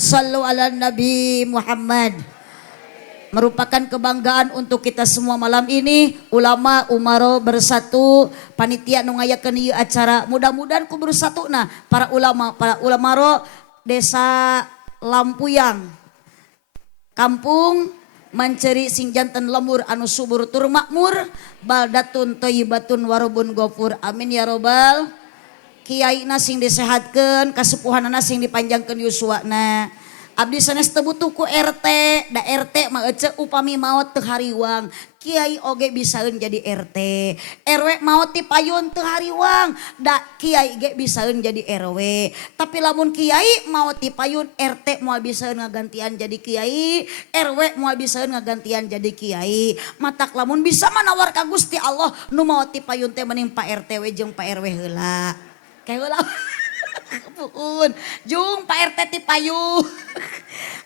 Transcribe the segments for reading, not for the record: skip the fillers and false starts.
Sallu ala Nabi Muhammad. Merupakan kebanggaan untuk kita semua malam ini, ulama umaro bersatu, panitia nu ngayakeun ieu acara. Mudah-mudahan ku bersatu nah para ulamaro desa Lampuyang, kampung Manceri sing janten lemur anu subur tur makmur, baldatun thayyibatun warabun ghafur. Amin ya robbal. Kiaina sing disehatkeun, kasepuhanana sing dipanjangkeun yuswana. Abdi sanes teu butuh ku RT, da RT mah ece upami maot teu hariwang. Kiai oge bisaeun jadi RT. RW maot ti payun teu hariwang, da kiai ge bisaeun jadi RW. Tapi lamun kiai maot ti payun, RT moal bisaeun ngagantian jadi kiai, RW moal bisaeun ngagantian jadi kiai. Matak lamun bisa manawar ka Gusti Allah nu maot ti payun teh mending Pak RT we jeung Pak RW heula. Kayak heula. Pun jung Pak RT ti payu.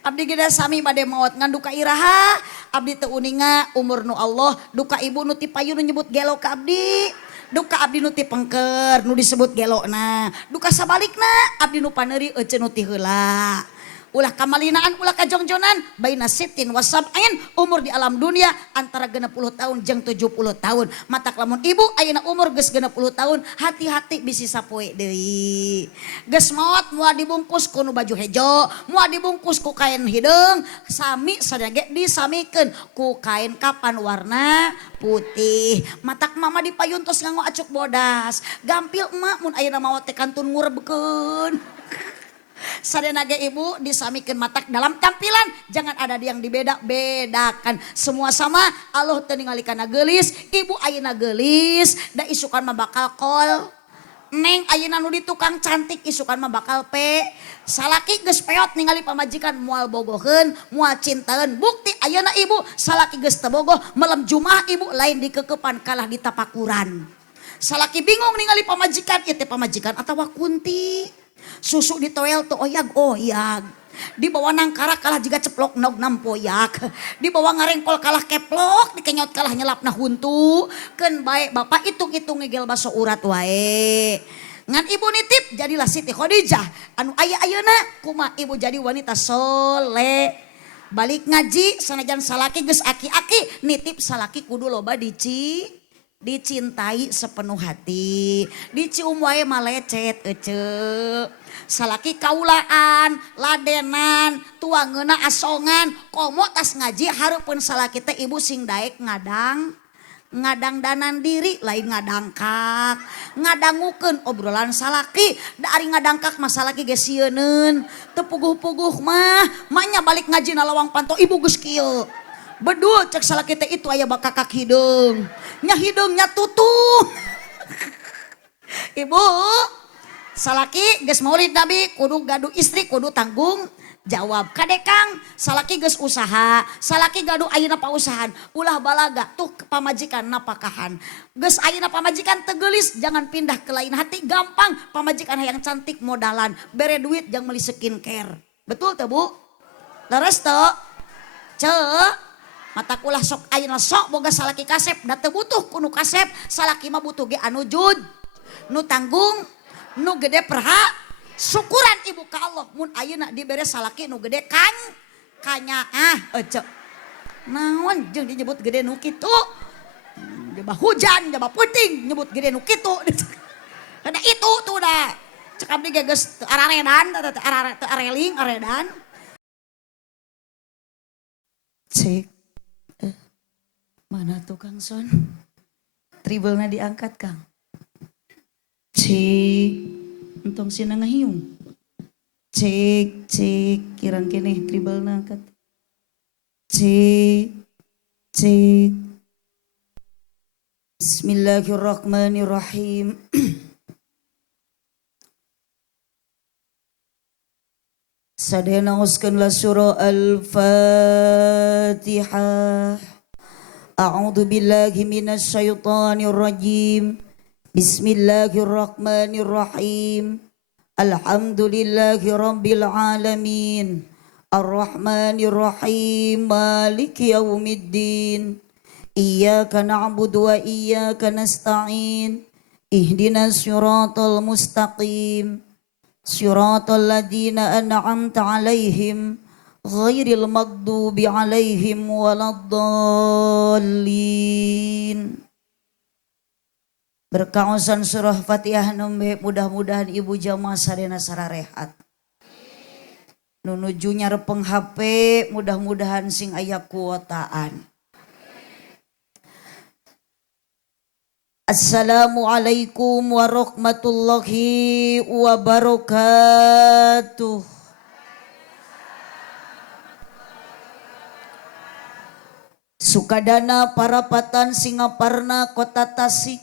Abdi geda sami bade maot ngan duka iraha, abdi teu uninga umur nu Allah, duka ibu nu ti payu nu nyebut gelo ka abdi, duka abdi nu ti pengker nu disebut gelona, duka sabalikna abdi nu paneuri ece nu ti heula. Ulah kamalinaan, ulah kajongjonan, baina sittin wasab'in, umur di alam dunia antara 60 tahun jeung 70 tahun. Matak lamun ibu ayeuna umur geus 60 tahun, hati-hati bisi sapoe deui. Geus maot moal dibungkus ku nu baju hejo, moal dibungkus ku kain hideung, sami sadaya ge disamikeun ku kain kapan warna putih. Matak mama dipayun tos nganggo acuk bodas. Gampil emak mun ayeuna maot teh kantun ngurebkeun. Sadena ge ibu disamikeun matak dalam tampilan, jangan ada yang dibeda-bedakan. Semua sama, Allah teu ningali kana geulis, ibu ayeuna geulis, da isukan mah bakal kol. Neng ayeuna nu di tukang cantik, isukan mah bakal pe. Salaki geus peot ningali pamajikan moal bogoheun, moal cintaeun. Bukti ayeuna ibu salaki geus teu bogoh, malam Jumaah ibu lain dikekepan kalah di tapakuran. Salaki bingung ningali pamajikan, ieu teh pamajikan atawa kunti. Susu di toel tuh oyag. Di bawah nangkara kalah juga ceplok nog nampoyak. Di bawah ngarengkol kalah keplok, dikenyot kalah nyelapna huntu. Keun bae bapak itung-itung ngegel baso urat wae. Ngan ibu nitip jadilah Siti Khadijah. Anu ayeuna kumaha ibu jadi wanita soleh. Balik ngaji sanajan salaki geus aki-aki, nitip salaki kudu loba dicintai sepenuh hati, dicium wae malecet ece. Salaki kaulaan, ladenan, tuangeuna asongan, komo tas ngaji hareupeun salaki teh ibu sing daek ngadang danan diri lain ngadangkak. Ngadangukeun obrolan salaki, da ari ngadangkak mah salaki ge sieuneun, teu puguh-puguh mah, nya balik ngaji na lawang panto ibu geus kieu. Bedul cek salaki teh itu aya bakakak hidung. Nya hidungnya tutup. Ibu, salaki geus maulid Nabi kudu gaduh istri, kudu tanggung jawab. Kadekang salaki geus usaha, salaki gaduh ayeuna pausahaan, ulah balaga tuh pamajikan napakahan. Geus ayeuna pamajikan teu geulis, jangan pindah ke lain hati, gampang pamajikan hayang cantik modalan, bere duit jang meuli skincare. Betul teu Bu? Leres teu? Ceu matak ulah sok ayeuna sok boga salaki kasep, da teu butuh kudu kasep, salaki mah butuh ge anu jud, nu tanggung, nu gede perha. Syukuran ibu ka Allah mun ayeuna dibere salaki nu gede kanyaah ece. Naon jeung disebut gede nu kitu? Jaba hujan, jaba peuting nyebut gede nu kitu. Kada itu tuh da. Cek abdi ge geus teu araredan, teu areling, aredan. Cek mana tuh Kang Son? Tribelna diangkat Kang. Cek, entong sina ngahiung. Cek, kirang keneh tribelna angkat. Cek. Bismillahirrahmanirrahim. Sadena nguskeunlah surah Al-Fatihah. A'udzu billahi minasy syaithanir rajim. Bismillahirrahmanirrahim. Alhamdulillahi rabbil alamin. Arrahmanir rahim. Maliki yaumiddin. Iyyaka na'budu wa iyyaka nasta'in. Ihdinas siratal mustaqim. Siratal ladzina an'amta 'alaihim ghairil maghdubi 'alaihim waladdallin. Berkaosan surah Fatihah nembe mudah-mudahan ibu jamaah sadena sararehat. Nunuju nyarepeng HP mudah-mudahan sing aya kuotaan. Assalamualaikum warahmatullahi wabarakatuh. Sukadana parapatan Singaparna kota Tasik.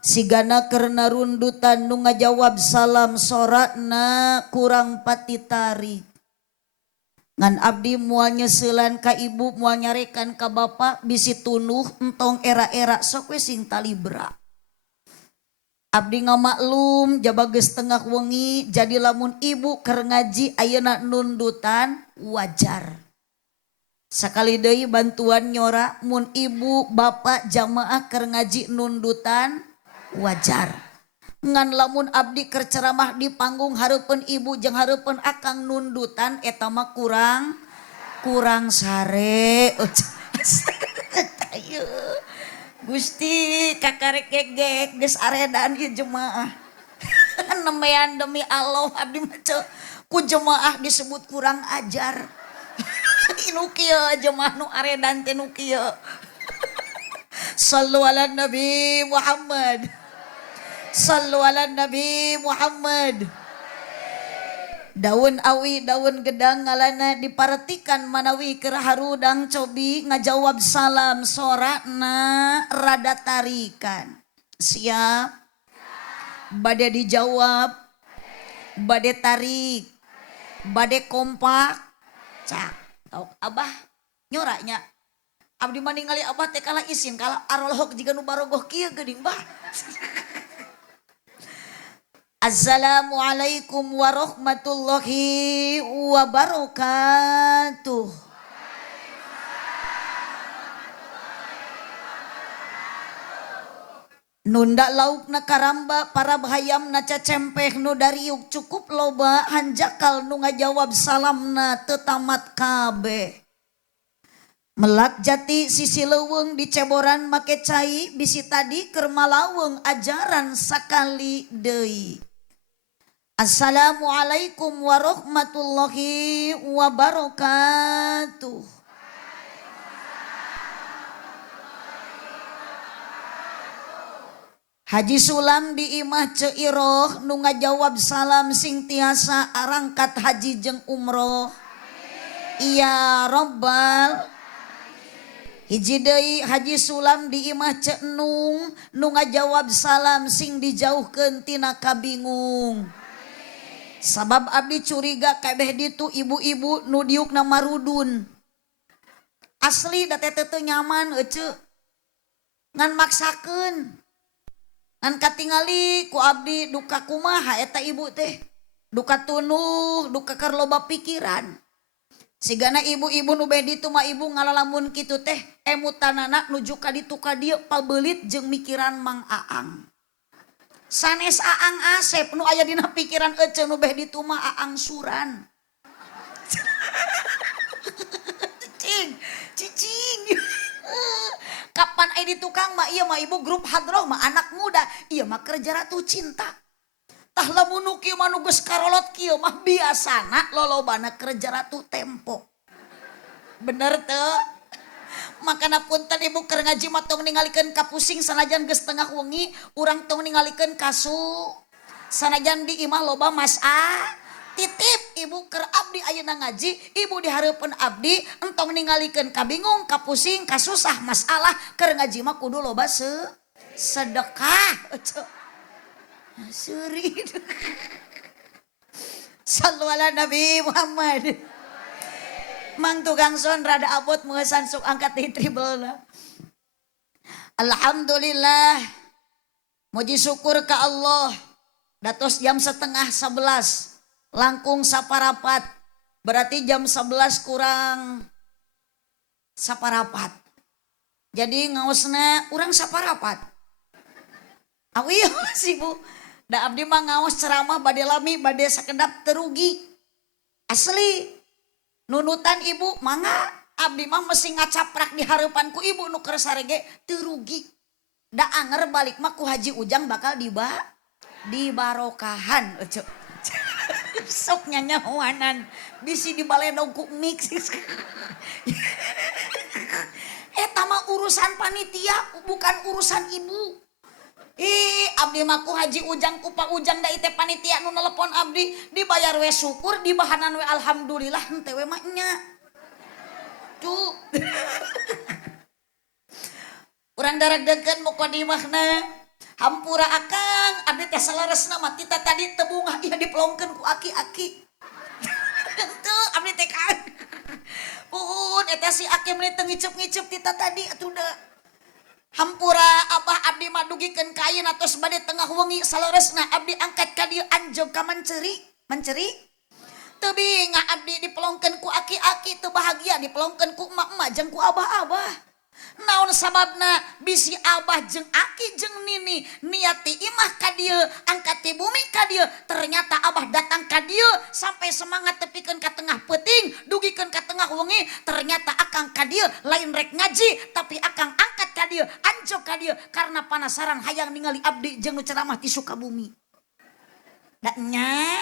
Sigana karena rundutan nu ngajawab salam soratna kurang pati tarik. Ngan abdi mual nyeuselan ka ibu mual nyarekan ka bapak bisi tunuh entong era-era sok we sing talibra. Abdi ngamaklum jaba geus tengah wengi jadi lamun ibu keur ngaji ayeuna nundutan wajar. Sakali deui bantuan nyora mun ibu bapak jamaah keur ngaji nundutan wajar. Ngan lamun abdi keur ceramah di panggung hareupeun ibu jeung hareupeun akang nundutan eta mah kurang sare. Gusti kakarek gegek geus aredan ieu jemaah. Nemean demi Allah abdi mah ku jemaah disebut kurang ajar. Inu kieu jemaah nu aredan teh nu kieu. Shallu ala Nabi Muhammad. Sallu ala Nabi Muhammad. Daun awi daun gedang ngalana diparetikan manawi keur harudang cobi ngajawab salam soratna rada tarikan. Siap? Bade dijawab, bade tarik, bade kompak. Cak, tauk abah nyoranya. Abdi mah ningali abah teh kala isin kala arolhok jiga nu barogoh kieu geuning bah. Assalamualaikum warahmatullahi wabarakatuh. Nunda lauk na karamba para bahayam na cacempeh nu dariuk cukup loba hanjakal nu ngajawab salamna teu tamat kabeh. Melak jati sisi leuweung diceboran make cai bisi tadi keur malaweng ajaran sakali deui. Assalamualaikum warahmatullahi wabarakatuh. Haji Sulam di imah Ceiroh nu ngajawab salam sing tiasa arangkat haji jeung umroh. Iya Rabbal. Hiji deui Haji Sulam di imah Cenung nu ngajawab salam sing dijauhkeun tina kabingung. Sabab abdi curiga kabeh ditu ibu-ibu nu diukna marudun. Asli da teh teu nyaman euceuk. Ngan maksakeun. Ngan katingali ku abdi duka kumaha eta ibu teh. Duka tunuh, duka keur loba pikiran. Sigana ibu-ibu nu bae ditu mah ibu ngalalamun kitu teh emutanana nuju ka ditu ka dieu pabeulit jeung mikiran Mang Aang. Sanes Aang Asep nu aya dina pikiran ece nu beh ditu mah Aang Suran. Cicing. Kapan aya di tukang mah ieu mah ibu grup hadroh mah anak muda, ieu mah kerja ratu cinta. Tah lamun nu kieu mah nu geus karolot kieu mah biasana lolobana kerja ratu tempo. Bener teu? Makana punten ibu keur ngaji mah tong ningalikeun kapusing sanajan geus tengah wengi urang tong ningalikeun kasu sanajan di imah loba titip ibu keur abdi ayeuna ngaji ibu di hareupeun abdi entong ningalikeun kabingung kapusing kasusah masalah keur ngaji mah kudu loba sedekah suri. Sallu ala Nabi Muhammad. Mang tukang son rada abot mengesan sok angkat di tribalna. Alhamdulillah. Muji syukur ka Allah. Datos jam 10:30 langkung saparapat. Berarti jam 11 kurang saparapat. Jadi ngaosna urang saparapat. Awi sih Bu. Da abdi mah ngaos ceramah bade lami bade sakedap terugi. Asli. Nunutan ibu mangga abdi mah mesti ngacaprak di hareupanku ibu nu keur sarege terugi. Da anger balik mah ku Haji Ujang bakal dibarokahan. Sok nyanyahoanan bisi dibaledog ku mix. Eta mah urusan panitia bukan urusan ibu. Abdi mah ku Haji Ujang ku Pak Ujang da teh panitia nu nelepon abdi dibayar we syukur dibahanan we alhamdulillah henteu we mah nya. Tuh. Urang daragdekeun mukodimahna hampura akang abdi teh salaresna mah tita tadi teu bungah ieu dipelongkeun ku aki-aki. Tuh abdi teh kan. Puhun eta si aki meni teu ngicep-ngicep tita tadi atuh da. Hampura abah abdi mah dugikeun kain atos bade tengah wengi saleresna abdi angkat ka dieu anjog ka menceri teu binga abdi dipelongkeun ku aki-aki teu bahagia dipelongkeun ku emak-emak jeung ku abah-abah. Naon sababna bisi abah jeung aki jeung nini niati imah ka dieu angkat ti bumi ka dieu ternyata abah datang ka dieu sampai semangat tepikeun ka tengah peuting dugikeun ka tengah wengi ternyata akang ka dieu lain rek ngaji tapi akang angkat ka dieu anjog ka dieu karena panasaran hayang ningali abdi jeung nu ceramah ti Sukabumi. Da nya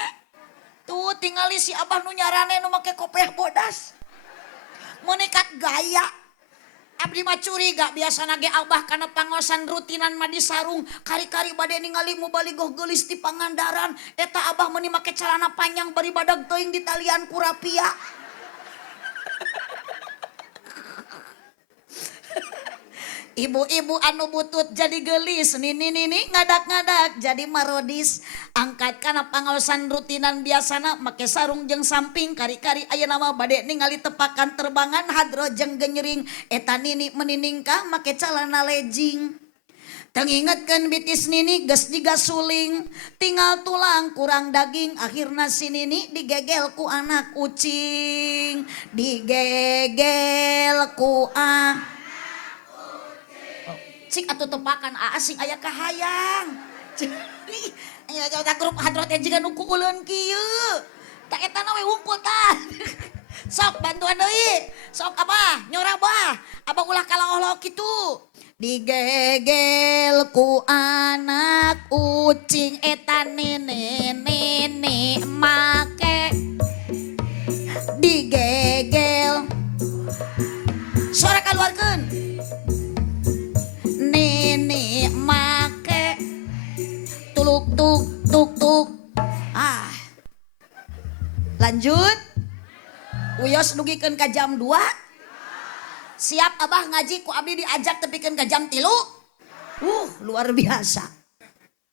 tuh tingali si abah nu nyarane nu make kopiah bodas monikat gaya. Abdi mah curiga biasana ge abah kana pangosan rutinan mah di sarung kari-kari bade ningali mubaligoh geulis di Pangandaran eta abah meuni make celana panjang bari badag teuing di talian ku rapia. Ibu-ibu anu butut jadi gelis nini ngadak-ngadak jadi marodis angkat kana pangaosan rutinan biasana make sarung jeung samping kari-kari ayeuna mah bade ningali tepakan terbangan hadro jeung genyering eta nini meniningkah make celana legging. Teu ngingetkeun bitis nini geus digasuling tinggal tulang kurang daging akhirna si nini digegel ku anak ucing digegel ku cik atuh tepakan asing aya kahayang. Aya jaga grup hadrot jiga nu ku uleun kieu. Tak eta na we wungkutan. Sok bantuan deui. Sok abah nyorah bah. Abah ulah kalaoh kitu. Digegel ku anak ucing eta nene make digegel. Suara kaluarkeun. Nene make tuluk tuk lanjut uyos dugikeun ka jam 2 siap abah ngaji ku abdi diajak tepikeun ka jam 3 luar biasa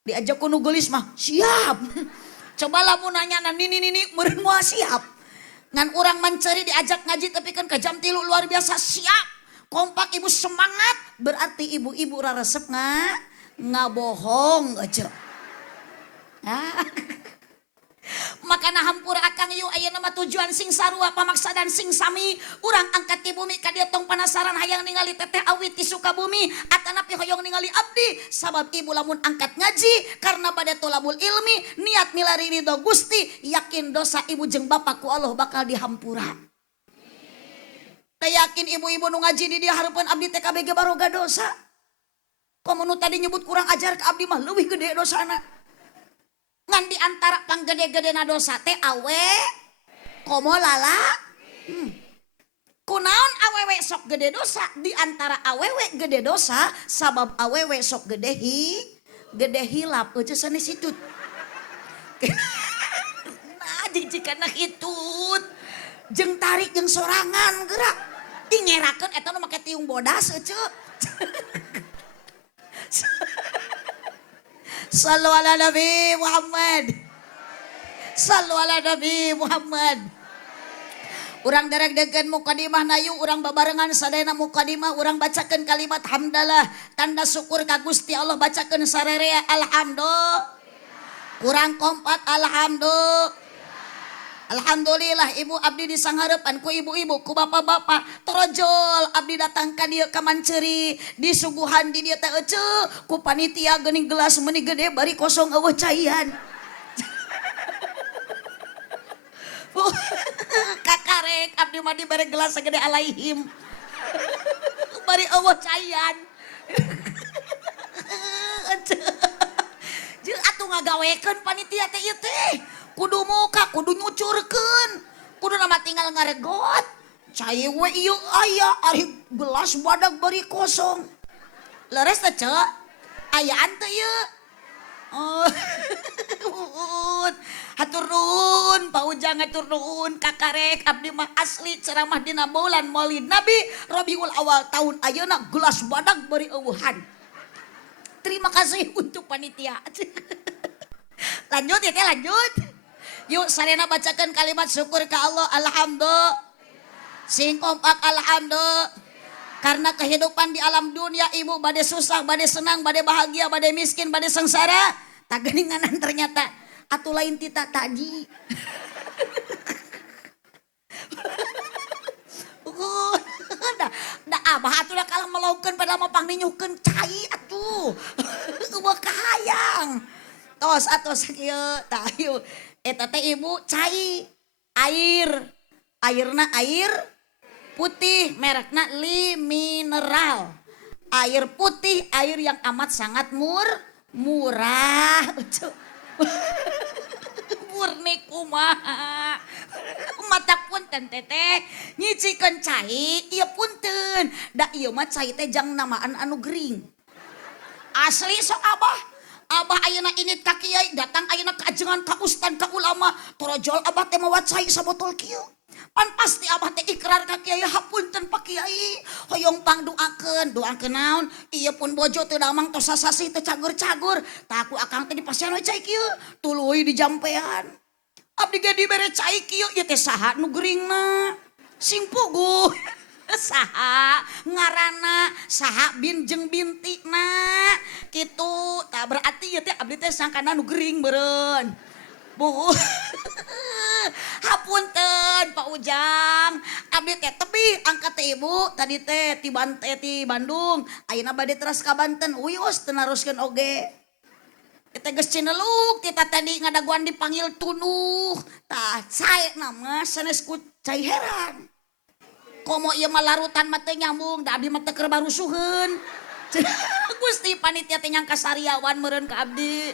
diajak ku nu geulis mah siap coba lamun nanya nini meureun moal siap ngan urang menceri diajak ngaji tepikeun ka jam 3 luar biasa siap. Kompak ibu semangat berarti ibu-ibu raresep ngabohong aja. Makana hampura akang yu ayeuna mah tujuan sing sarua pamaksadan sing sami urang angkat ti bumi ka dieu tong panasaran hayang ningali teteh awit ti Sukabumi atanapi hoyong ningali abdi sabab ibu lamun angkat ngaji karena bade tolabul ilmi niat milari ridho Gusti yakin dosa ibu jeung bapak ku Allah bakal dihampura. Yakin ibu-ibu nu ngaji di dia hareupeun abdi teh KBG baroga dosa. Komo nu tadi nyebut kurang ajar ke abdi mah leuwih gede dosana. Ngan di antara panggede-gedena dosa teh awe komo lala. Kunaon awewe sok gede dosa di antara awewe gede dosa sabab awewe sok gede hilap eueuh sanes hitut. Nah jijikana hitut. Jeung tarik jeung sorangan gerak. Ngerakeun eta nu make tiung bodas eueuh. Sallu ala Nabi Muhammad. Sallu ala Nabi Muhammad. Urang daragdekeun mukadimah nayu urang babarengan sadayana mukadimah urang bacakeun kalimat hamdalah tanda syukur ka Gusti Allah bacakeun sarerea alhamdulillah. Urang kompat alhamdulillah. Alhamdulillah ibu abdi disanghareupan ku ibu-ibu ku bapak-bapak torojol abdi datang ka dieu ka Manceri disuguhan di dieu teh eceu ku panitia geuning gelas meuni gede bari kosong eueuh caian. Kakarek abdi mah dibere gelas segede alaihim. Bari eueuh caian. Jeung atuh ngagawekeun panitia teh ieu teh. Kudu muka, kudu nyucurkeun, kudu nama tinggal ngaregot. Cai we ieu aya ari gelas badag bari kosong. Leres teh ceu? Ayaan teh ieu. Oh. Hatur nuhun, Pak Ujang hatur nuhun, Kakarek abdi mah asli ceramah dina bulan Maulid Nabi Rabiul Awal tahun ayeuna gelas badag bari eueuhan. Terima kasih untuk panitia. Lanjut ya teh lanjut. Yuk sarena bacakan kalimat syukur ke Allah. Alhamdulillah. Sing kompak alhamdulillah. Karena kehidupan di alam dunia ibu bade susah, bade senang, bade bahagia, bade miskin, bade sengsara. Tak geninganan ternyata. Atuh lain tita tadi. Da abah atuh da kalah melaukeun pada mah pangninyuhkeun cai atuh. Eueuh kahayang. Tos kieu tah yuk. Eta teh ibu cai air. Airna air putih, merekna Li Mineral. Air putih, air yang amat sangat murah. Murni kumaha. Mata punten teteh nyicikeun cai ieu punten. Da ieu mah cai teh jang namaan anu gering. Asli sok abah. Abah ayeuna init ka kiai datang ayeuna ka ajengan ka ustad ka ulama torojol abah teh mawa cai sabotol kieu. Pan pasti abah teh ikrar ka kiai hapunten Pak Kiai. Hoyong pangdoakeun, doakeun naon? Ieu pun bojo teu damang tos sasasi teu cagur-cagur. Tah aku akang teh dipasian we cai kieu. Tuluy di jampean. Abdi ge dibere cai kieu ieu teh saha nu geuringna? Sing puguh. Saha ngaranna saha bin jeung bintina kitu tak berarti ya teh abdi teh sangkana nu gering beureun bu. Hapunten Pak Ujang abdi teh tebih angkat teh ibu tadi teh ti Bandung ayeuna bade teras ka Banten uyus teu naruskeun oge kita geus cineluk kita tadi ngadaguan dipanggil tunuh tah sae nama sanes ku cai heran. Komo ieu mah larutan mah teu nyambung, da abdi mah teu keur barusuheun. Gusti panitia teh nyangka sariawan meureun ka abdi.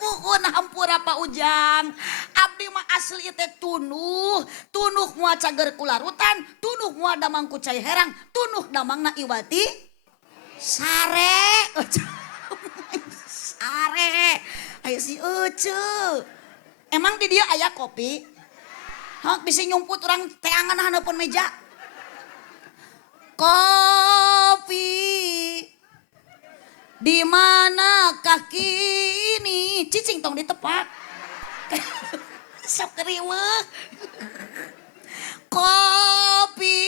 Muhun hampura Pak Ujang. Abdi mah asli teh tunuh moal cager ku larutan, tunuh moal damang ku cai herang, tunuh damangna Iwati sare. Sare. Aya si Ece. Emang di dia aya kopi? Hak bisa nyumput orang teangan hanaupun meja. Kopi di manakah kini? Cicing tong ditepak. Sok keriweuh. Kopi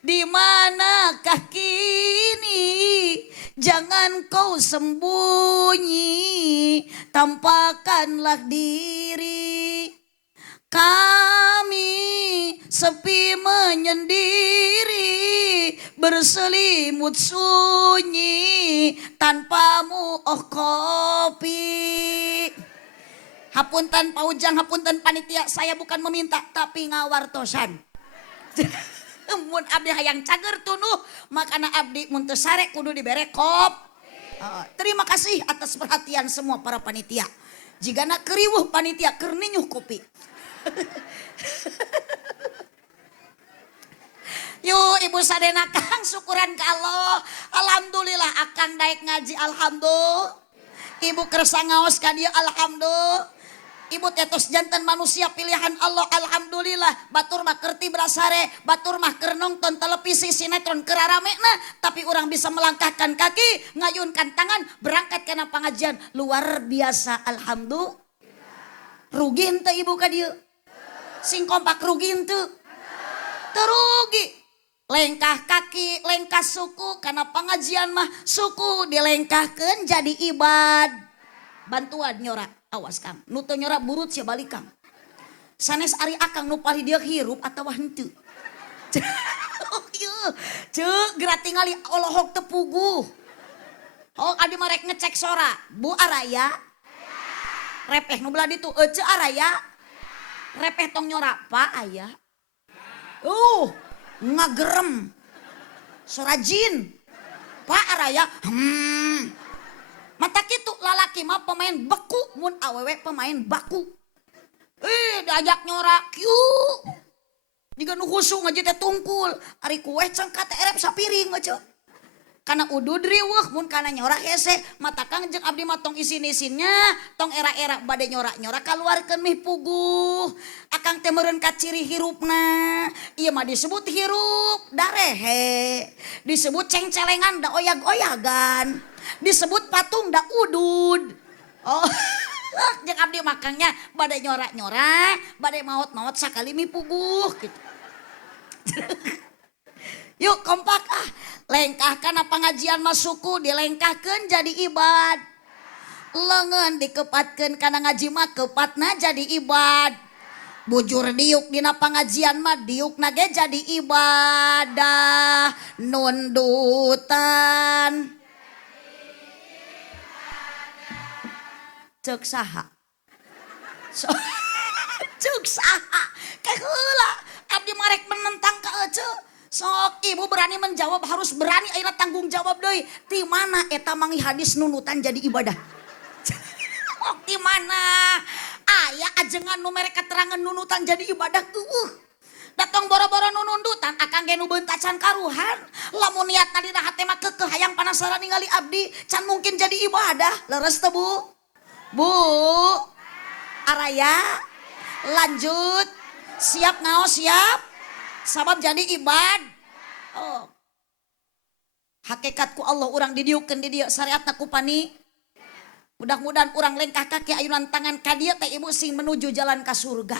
di manakah kini? Jangan kau sembunyi, tampakkanlah diri. Kami sepi menyendiri, berselimut sunyi, tanpamu oh kopi. Hapunten Pak Ujang, hapunten panitia, saya bukan meminta tapi ngawartosan. Mun abdi hayang cager tunuh, makana abdi mun teu sare kudu dibere kop. Terima kasih atas perhatian semua para panitia. Jigana keriweuh panitia keur ninyuh kopi. Yuk ibu sadena kang syukuran ke Allah. Alhamdulillah akan daek ngaji alhamdulillah. Ibu kersa ngaos ka dieu alhamdulillah. Ibu tetos jantan manusia pilihan Allah alhamdulillah. Batur mah kerti berasare, batur mah keur nongton televisi sinetron keraramena, tapi orang bisa melangkahkan kaki, ngayunkan tangan, berangkat kana pengajian luar biasa alhamdulillah. Rugi henteu ibu ka dieu? Sing kompak rugi henteu? Terugi. Lengkah kaki, lengkah suku, karena pengajian mah suku dilengkahkeun jadi ibad. Bantuan nyora, awas Kang. Nu teu nyora burut sia balik Kang. sanes ari akang nu pali dia hirup atawa henteu. Cek gerak tingali olohok tepuguh. Oh adi marek ngecek sora. Bu Araya. Repeh nu belah ditu ece Araya. Repeh tong nyora Pak aya. Ngagerem. Sora jin. Pak Araya. Mata kitu lalaki mah pemain beku mun awewe pemain baku. Diajak nyora kieu. Jika nu husu ngaji teh tungkul, ari kueh cengkat erep sapiring aja. Kana udud riweuh mun kana nyora hese, mata Kang jeung abdi mah tong isin-isinnya, tong era-era bade nyora-nyora kaluarkeun mih puguh. Akang teh meureun ka ciri hirupna. Ieu mah disebut hirup darehe. Disebut cengcelengan da oyag-oyagan. Disebut patung da udud. Oh. Jeung abdi makangnya bade nyora-nyora, bade maot-maot sakali mih puguh gitu. Yuk kompak lengkahkan pengajian masuku dilengkahkan jadi ibad. Lengan dikepatkan karena ngaji mah kepatna jadi ibad. Bujur diuk dina pengajian mah diuk nage jadi ibadah. Nundutan cek saha. Cek saha. Kayak heula abdi marek menentang ka ece. Sok ibu berani menjawab harus berani ayeuna tanggung jawab deui. Ti mana eta mangi hadis nunutan jadi ibadah? Di mana? Aya ajengan nu mere keterangan nunutan jadi ibadah datang boro-boro nunundutan akang ge nu beuntacan karuhan. Lamun niatna dina hate mah keukeuh hayang panasaran ningali abdi, can mungkin jadi ibadah. Leres teu Bu? Bu Araya lanjut. Siap ngaos siap? Sabab jadi ibad. Oh. Hakikatku Allah urang didiukeun di dieu syariatna ku pani. Mudah-mudahan urang lengkah kaki ayunan tangan ka dieu teh ibu sing menuju jalan ka surga.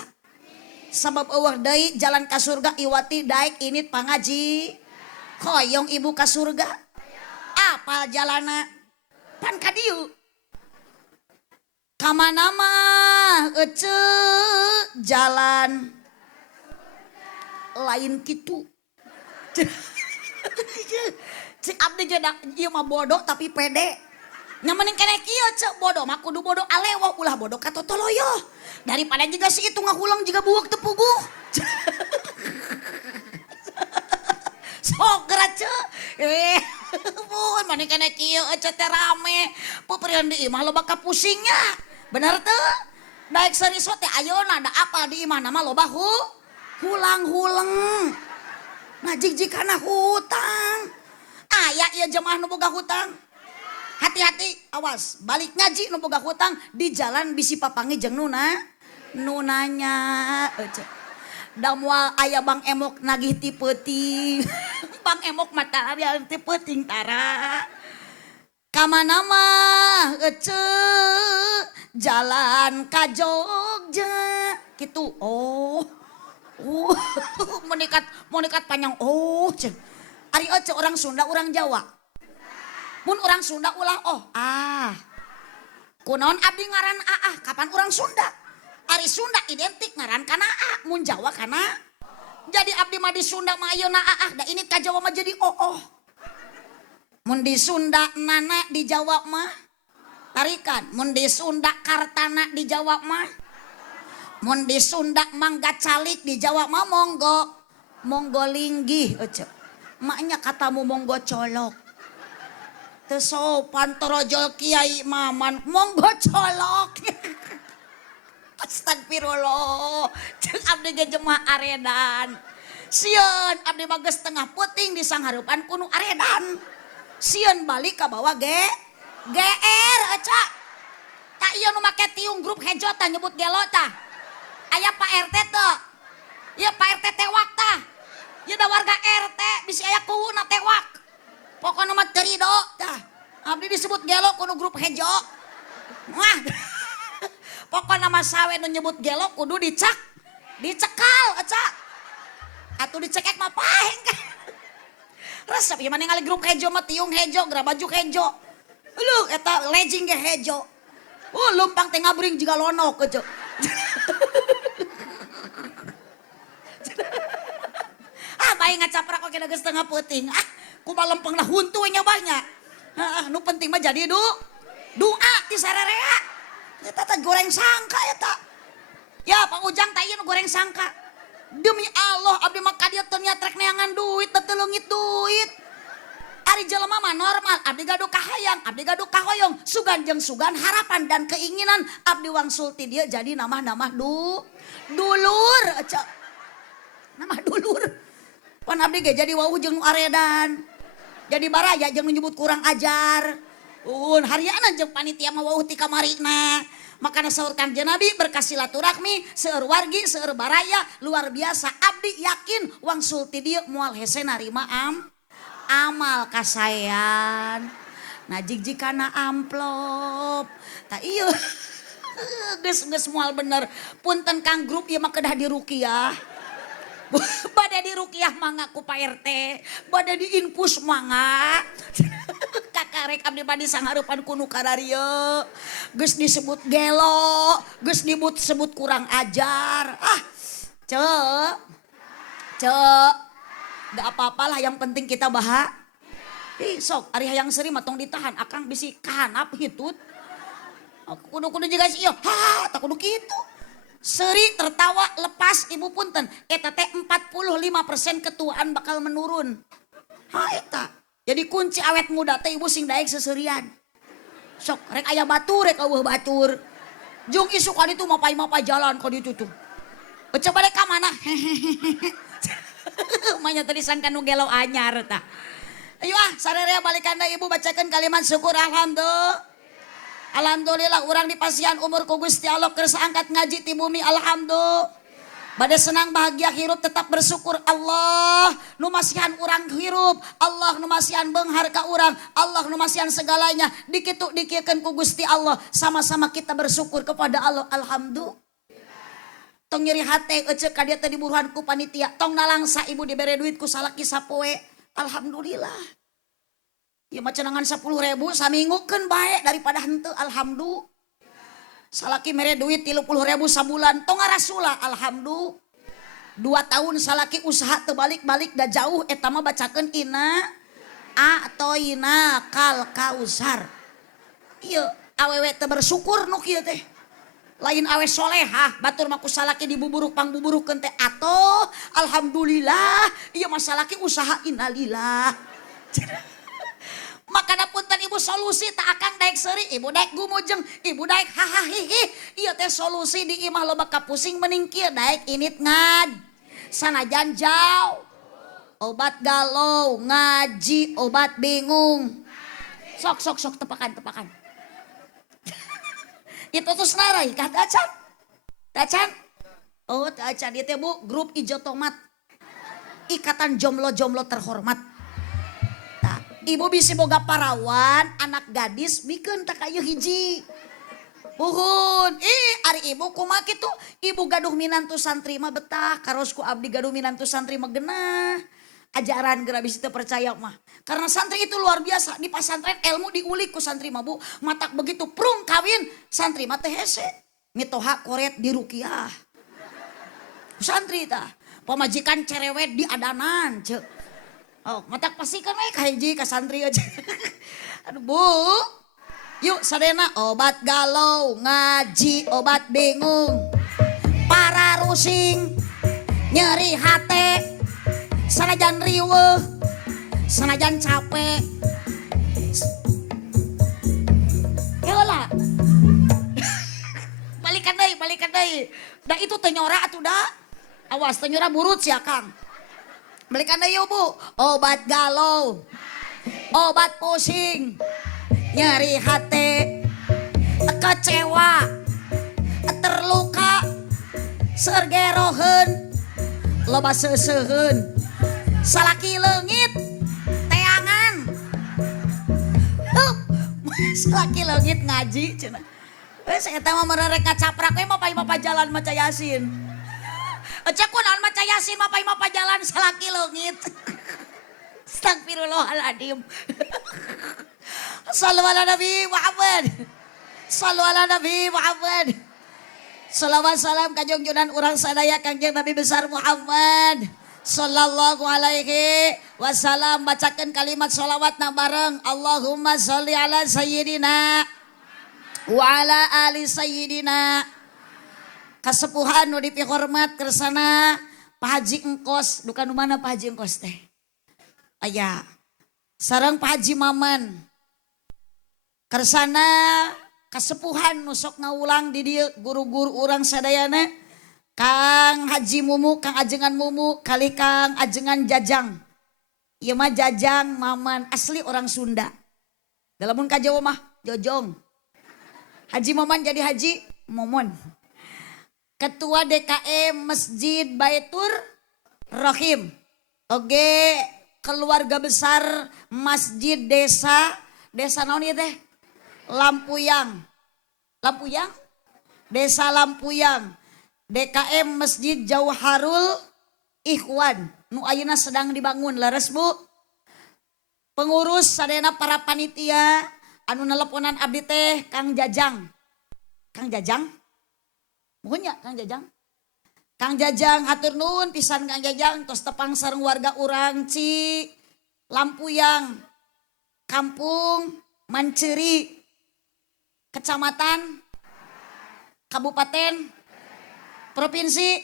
Sabab eueuh deui jalan ka surga iwati daek init pangaji. Hoyong ibu ka surga. Apal jalanna? Pan ka dieu. Ka mana mah ece jalan lain gitu. Cik abdi jedak ieu mah bodoh tapi pede. Nyamanin kene kieu cek bodoh mah kudu bodoh alewo ulah bodoh ka totoloyo. Daripada juga si itu ngahulang juga buuk teu puguh. Sok geura cek. Mun maning kene kieu ece teh rame. Puprieun di imah loba ka pusingnya. Bener teu? Daek seriso teh ayeuna da apa di imah mah loba hulang-hulang. Ngajig-jigana hutang. Aya ieu jemaah nu boga hutang. Hati-hati, awas. Balik ngaji nu boga hutang di jalan bisi papangi jeung nunanya. Da moal aya Bang Emok nagih ti peuting. Bang Emok mata aya ti peuting tara. Ka mana mah jalan ka Jogja. Kitu. Monikat panjang cen. Ari ece orang Sunda orang Jawa. Mun orang Sunda ulah kunaon abdi ngaran kapan orang Sunda? Ari Sunda identik ngaran kana mun Jawa kana. Jadi abdi mah di Sunda mah ayeuna da ini ka Jawa mah jadi Mun di Sunda nana di Jawa mah tarikan. Mun di Sunda kartana di Jawa mah mun di Sunda mangga calik di Jawa mah monggo linggih maknya katamu monggo colok teu sopan torojol kiai maman monggo colok. Astagfirullah jeung abdi ge jemaah aredan sieun abdi mah geus tengah peuting di sanghareupan kuno aredan sieun balik ka bawah GR aca tak ieu nu make tiung grup hejo tah nyebut gelo tah. Aya Pak RT teh. Ya Pak RT tewak tah. Ya da warga RT bisi aya kuuna tewak. Pokona mah teu ridho tah. Abdi disebut gelo kudu grup hejo. Wah. Pokona mah sawe nu nyebut gelo kudu dicekal aca. Atuh dicekek mah paeng. Resep ieu mah ningali grup hejo mah tiung hejo, gra baju hejo. Lu eta legging ge hejo. Lumpang teh ngabring jiga lonok aja. bae ngacaprak oke geus tengah peuting. Ah, kumaha lempengna huntu we nyobanya. Nu penting mah jadi doa ti sararea. Eta teh goreng sangka eta. Ya, Pak Ujang tah ieu goreng sangka. Demi Allah abdi mah ka dieu teu niat rek neangan duit, teu leungit duit. Ari jelema mah normal, abdi gaduh kahayang, abdi gaduh kahoyong, sugan jeung sugan, harapan dan keinginan abdi wangsul ti dieu jadi namah-namah dulur. Namah dulur. Pan abdi ge jadi wau jeung aredan. Jadi baraya jeung nyebut kurang ajar. Hariana jeung panitia mah wau ti kamarina. Makana saur Kanjeng Nabi berkah silaturahmi, seueur wargi, seueur baraya, luar biasa. Abdi yakin wangsul ti dieu moal hese narima amal kasayan. Nah jig-jigana amplop. Tah ieu geus moal bener. Punten Kang grup ieu mah kedah diruqyah. Bade diruqyah mangga ku Pak RT, bade diinfus mangga. Kakarek abdi bade sangarupan ku nu kararieu. Geus disebut gelo, geus disebut kurang ajar. Ah, cek. Gak apa-apalah yang penting kita Ih sok ari hayang seri mah tong ditahan akang bisi kahanap hitut. Kudu juga sih tak kudu kitu. Seri tertawa lepas ibu punten. Eta teh 45% ketuaan bakal menurun. Eta. Jadi kunci awet muda teh ibu sing daek seserian. Sok rek aya batur rek eueuh batur. Jung isu ka ditu mapai-mapai jalan ka ditu tuh. Coba deh ka mana? Manya tulisan kanu gelo anyar tah. Ayo sararea balikan ibu bacakan kalimat syukur Alhamdulillah urang dipasihan umur ku Gusti Allah keur angkat ngaji ti bumi alhamdulillah. Bade senang bahagia hirup tetap bersyukur Allah nu masihan urang hirup, Allah nu masihan beunghar ka urang, Allah nu masihan segalanya dikitu-dikiekeun ku Gusti Allah. Sama-sama kita bersyukur kepada Allah alhamdulillah. Tong nyeri hate eceuk ka dieu teh diburuhan ku panitia. Tong nalangsa ibu dibere duit ku salaki sapoe. Alhamdulillah. Ya macenangan 10.000 saminggukeun bae daripada henteu alhamdulillah. Salaki mere duit 30.000 sabulan tong ngarasula alhamdulillah. 2 tahun salaki usaha teu balik-balik da jauh eta mah bacakeun ina kal kausar. Ieu awewe teu bersyukur nu kieu teh. Lain awe solehah batur mah ku salaki dibuburuk pangbuburukeun teh atoh alhamdulillah ieu mah salaki usaha innalillah. Makana punten ibu solusi tak akang daek seuri, ibu daek gumujeng, ibu daek hahahihi. Ieu teh solusi di imah loba kapusing mending kieu daek init ngad. Sanajan jauh. Obat galau, ngaji, obat bingung. Sok tepakan. Itu tuh senarai kah dacan? Oh dacan itu bu grup Ijo Tomat. Ikatan jomblo-jomblo terhormat. Nah, ibu bisa boga parawan anak gadis bikeun tak kayu hiji. Buhun, ari ibu kumaha kitu? Ibu gaduh minantu santri mah betah, karosku abdi gaduh minantu santri mah genah. Ajaran geura bisa teu percaya mah. Karena santri itu luar biasa, di pasantren ilmu diulik ku santri mah Bu. Matak begitu prung kawin, santri mah teh hese. Mitoha koret diruqyah. Santri tah, pamajikan cerewet di adanan ceuk. Oh, matak pasikeun we ka hiji ka santri aja. Aduh Bu. Yuk sadena obat galau, ngaji, obat bingung. Para rusing, nyeri hate, sanajan riweuh, sanajan capek. Heula. Balikan deui. Da itu teh nyora atuh da. Awas teh nyora burut sia Kang. Balikan deui Bu. Obat galau. Obat pusing. Nyeri hati, kecewa, terluka, sergerohen, loba seuseun, salaki leungit, teangan, salaki leungit ngaji cenah. Saya eta mah mererek ngacaprak we mapa jalan maca Yasin. Cek kunaon maca Yasin mapa jalan salaki leungit. Astagfirullahaladzim. Sallu ala Nabi Muhammad. Sallu ala Nabi Muhammad. Salawat salam ka junjunan urang sadaya Kangjeng Nabi besar Muhammad sallallahu alaihi wasallam. Bacakan kalimat sholawat na bareng. Allahumma sholli ala sayyidina wa ala ali sayyidina. Kasepuhan nu dipihormat kersana Pak Haji Engkos. Duka nu mana Pak Haji Engkos teh? Aya. Sareng Pak Haji Maman. Kersana kasepuhan nu sok ngaulang di dieu guru-guru urang sadayana. Kang Haji Mumu, Kang Ajengan Mumu, kali Kang Ajengan Jajang. Ieu mah Jajang Maman, asli orang Sunda. Dalamun ka Jawa mah Jojong. Haji Maman jadi Haji Momon. Ketua DKM Masjid Baitur Rahim. Oge keluarga besar Masjid Desa naon ieu teh? Lampuyang. Lampuyang? Desa Lampuyang. DKM Masjid Jauharul Ikhwan nu ayeuna sedang dibangun leres Bu. Pengurus sadayana para panitia anu nelponan abdi teh Kang Jajang. Kang Jajang? Muhun nya Kang Jajang. Kang Jajang hatur nuhun pisan Kang Jajang tos tepang sareng warga urang Ci Lampuyang. Kampung Manceri. Kecamatan Kabupaten Provinsi,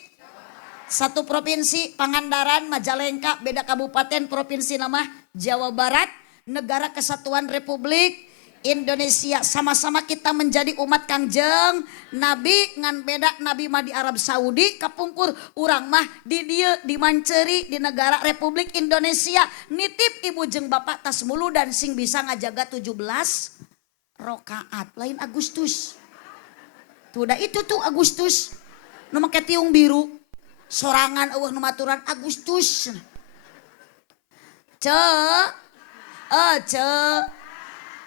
satu provinsi Pangandaran, Majalengka, beda kabupaten, provinsi nama Jawa Barat, Negara Kesatuan Republik Indonesia. Sama-sama kita menjadi umat Kangjeng Nabi ngan beda Nabi mah di Arab Saudi, kapungkur urang mah di dieu di Manceri di negara Republik Indonesia. Nitip ibu jeung bapak tas mulu dan sing bisa ngajaga 17 rakaat lain Agustus. Tuh dah itu tuh Agustus. Nu make tiung biru sorangan eueuh nu maturan Agustus.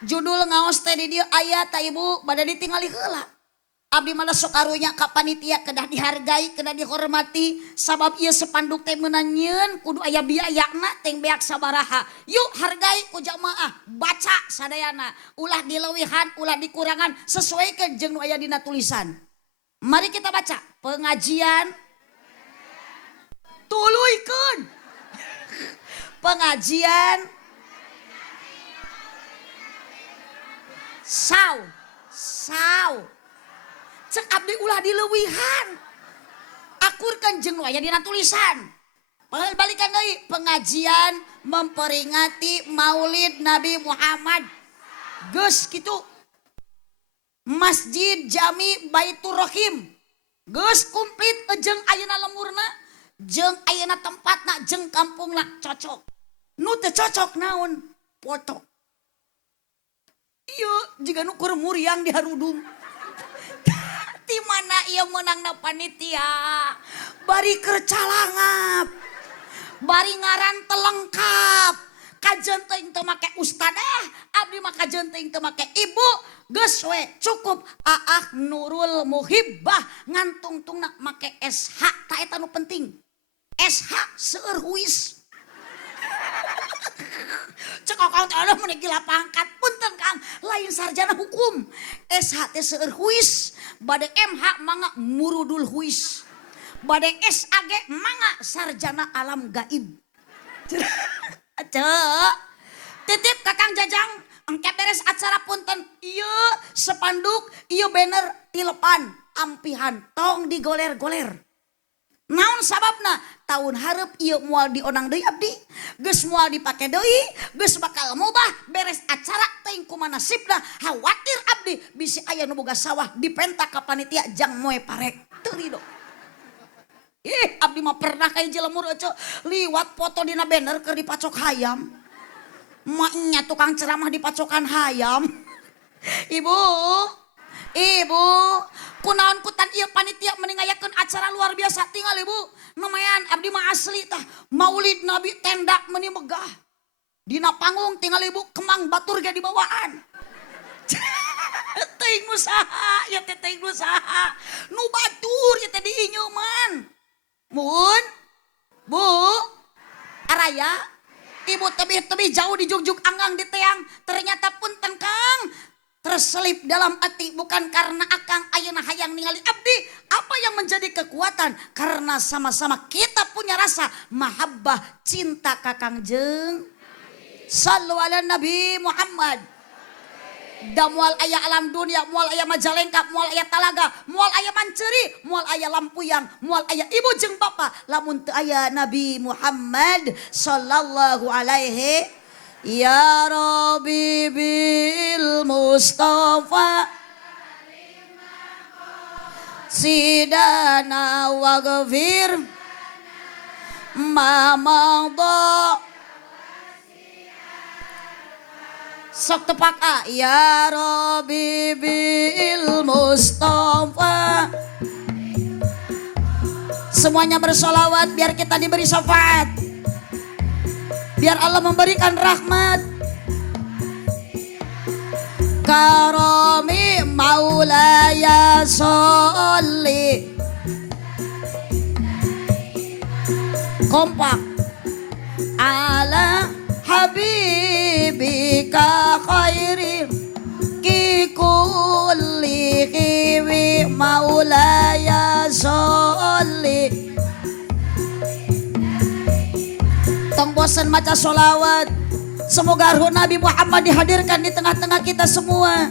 Judul ngaos teh di dieu aya ta Ibu bade ditingali heula. Abdi mah sok karunya ka panitia kedah dihargai, kedah dihormati sabab ieu sepanduk teh meunang nyieun kudu aya biayana teng beak sabaraha. Yuk hargai ku jamaah, baca sadayana, ulah dileuwihan, ulah dikurangan sesuaikeun jeung nu aya dina tulisan. Mari kita baca pengajian tuluikeun pengajian saw cek abdi ulah dileuwihan akurkeun jeung nu aya dina tulisan. Balikan deui pengajian memperingati Maulid Nabi Muhammad geus kitu. Masjid Jami Baitur Rahim geus komplit jeung ayeuna lemurna jeung ayeuna tempatna jeung kampungna cocok. Nu teu cocok naon? Foto. Ieu jiga nu keur muriang di harudung. Di mana ieu meunangna panitia? Bari keur calangap. Bari ngaran teu lengkap. Kajeun teu make ustadah, abdi mah kajeun teu make ibu. Geus we cukup Aah Nurul Muhibbah ngantungtungna make SH ta eta nu penting. SH seueur huis. Cek akang teh ada mun gila pangkat punten Kang, lain sarjana hukum. SH teh seueur huis, bade MH mangga murudul huis. Bade SAG mangga sarjana alam gaib. Titip ka Kang Jajang engke beres acara punten ieu sepanduk ieu banner tilepan ampihan tong digoler-goler. Naon sababna? Tahun hareup ieu moal dionang deui abdi, geus moal dipake deui, geus bakal mubah beres acara teuing kumaha nasibna. Khawatir abdi bisi aya nu boga sawah dipentak ka panitia jang moe parek. Teu ridho. Abdi mah pernah ka hiji lemur ece liwat foto dina banner keur dipacok hayam. Maknya tukang ceramah dipacokan hayam. Ibu, kunaon kutan ieu panitia meningayakeun acara luar biasa tinggal Ibu. Lumayan abdi mah asli tah Maulid Nabi tenda meuni megah. Dina panggung tinggal Ibu kemang batur ge dibawaan. Teuing usaha, ya teh teuing usaha. Nu batur ya teh diinyeuman. Mun, Bu, araya Ibu tebih-tebih jauh di jugjug anggang di teang. Ternyata punten Kang, terselip dalam hati bukan karena akang ayeuna hayang ningali abdi. Apa yang menjadi kekuatan? Karena sama-sama kita punya rasa mahabbah cinta kakang jeung. Sallu ala Nabi Muhammad. Da moal aya alam dunia, moal aya Majalengka, moal aya Talaga, moal aya Manceri, moal aya Lampuyang, moal aya ibu jeung bapa, lamun teu aya Nabi Muhammad sallallahu alaihi. Ya Rabbi bil Mustafa sidana waghfir ma madha. Sok tepak ya Rabbi bil Mustafa. Semuanya bersolawat biar kita diberi syafaat, biar Allah memberikan rahmat. Karami maulaya sholli. Kompak. Ala habibika khairil ki kulli khiwi maulaya sholli. Tong bosan maca sholawat. Semoga ruh Nabi Muhammad dihadirkan di tengah-tengah kita semua.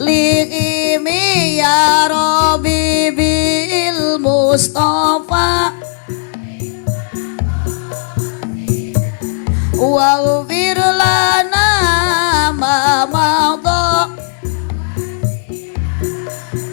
Liqimi ya Rabbi bil Mustafa waghfir lana ma madha.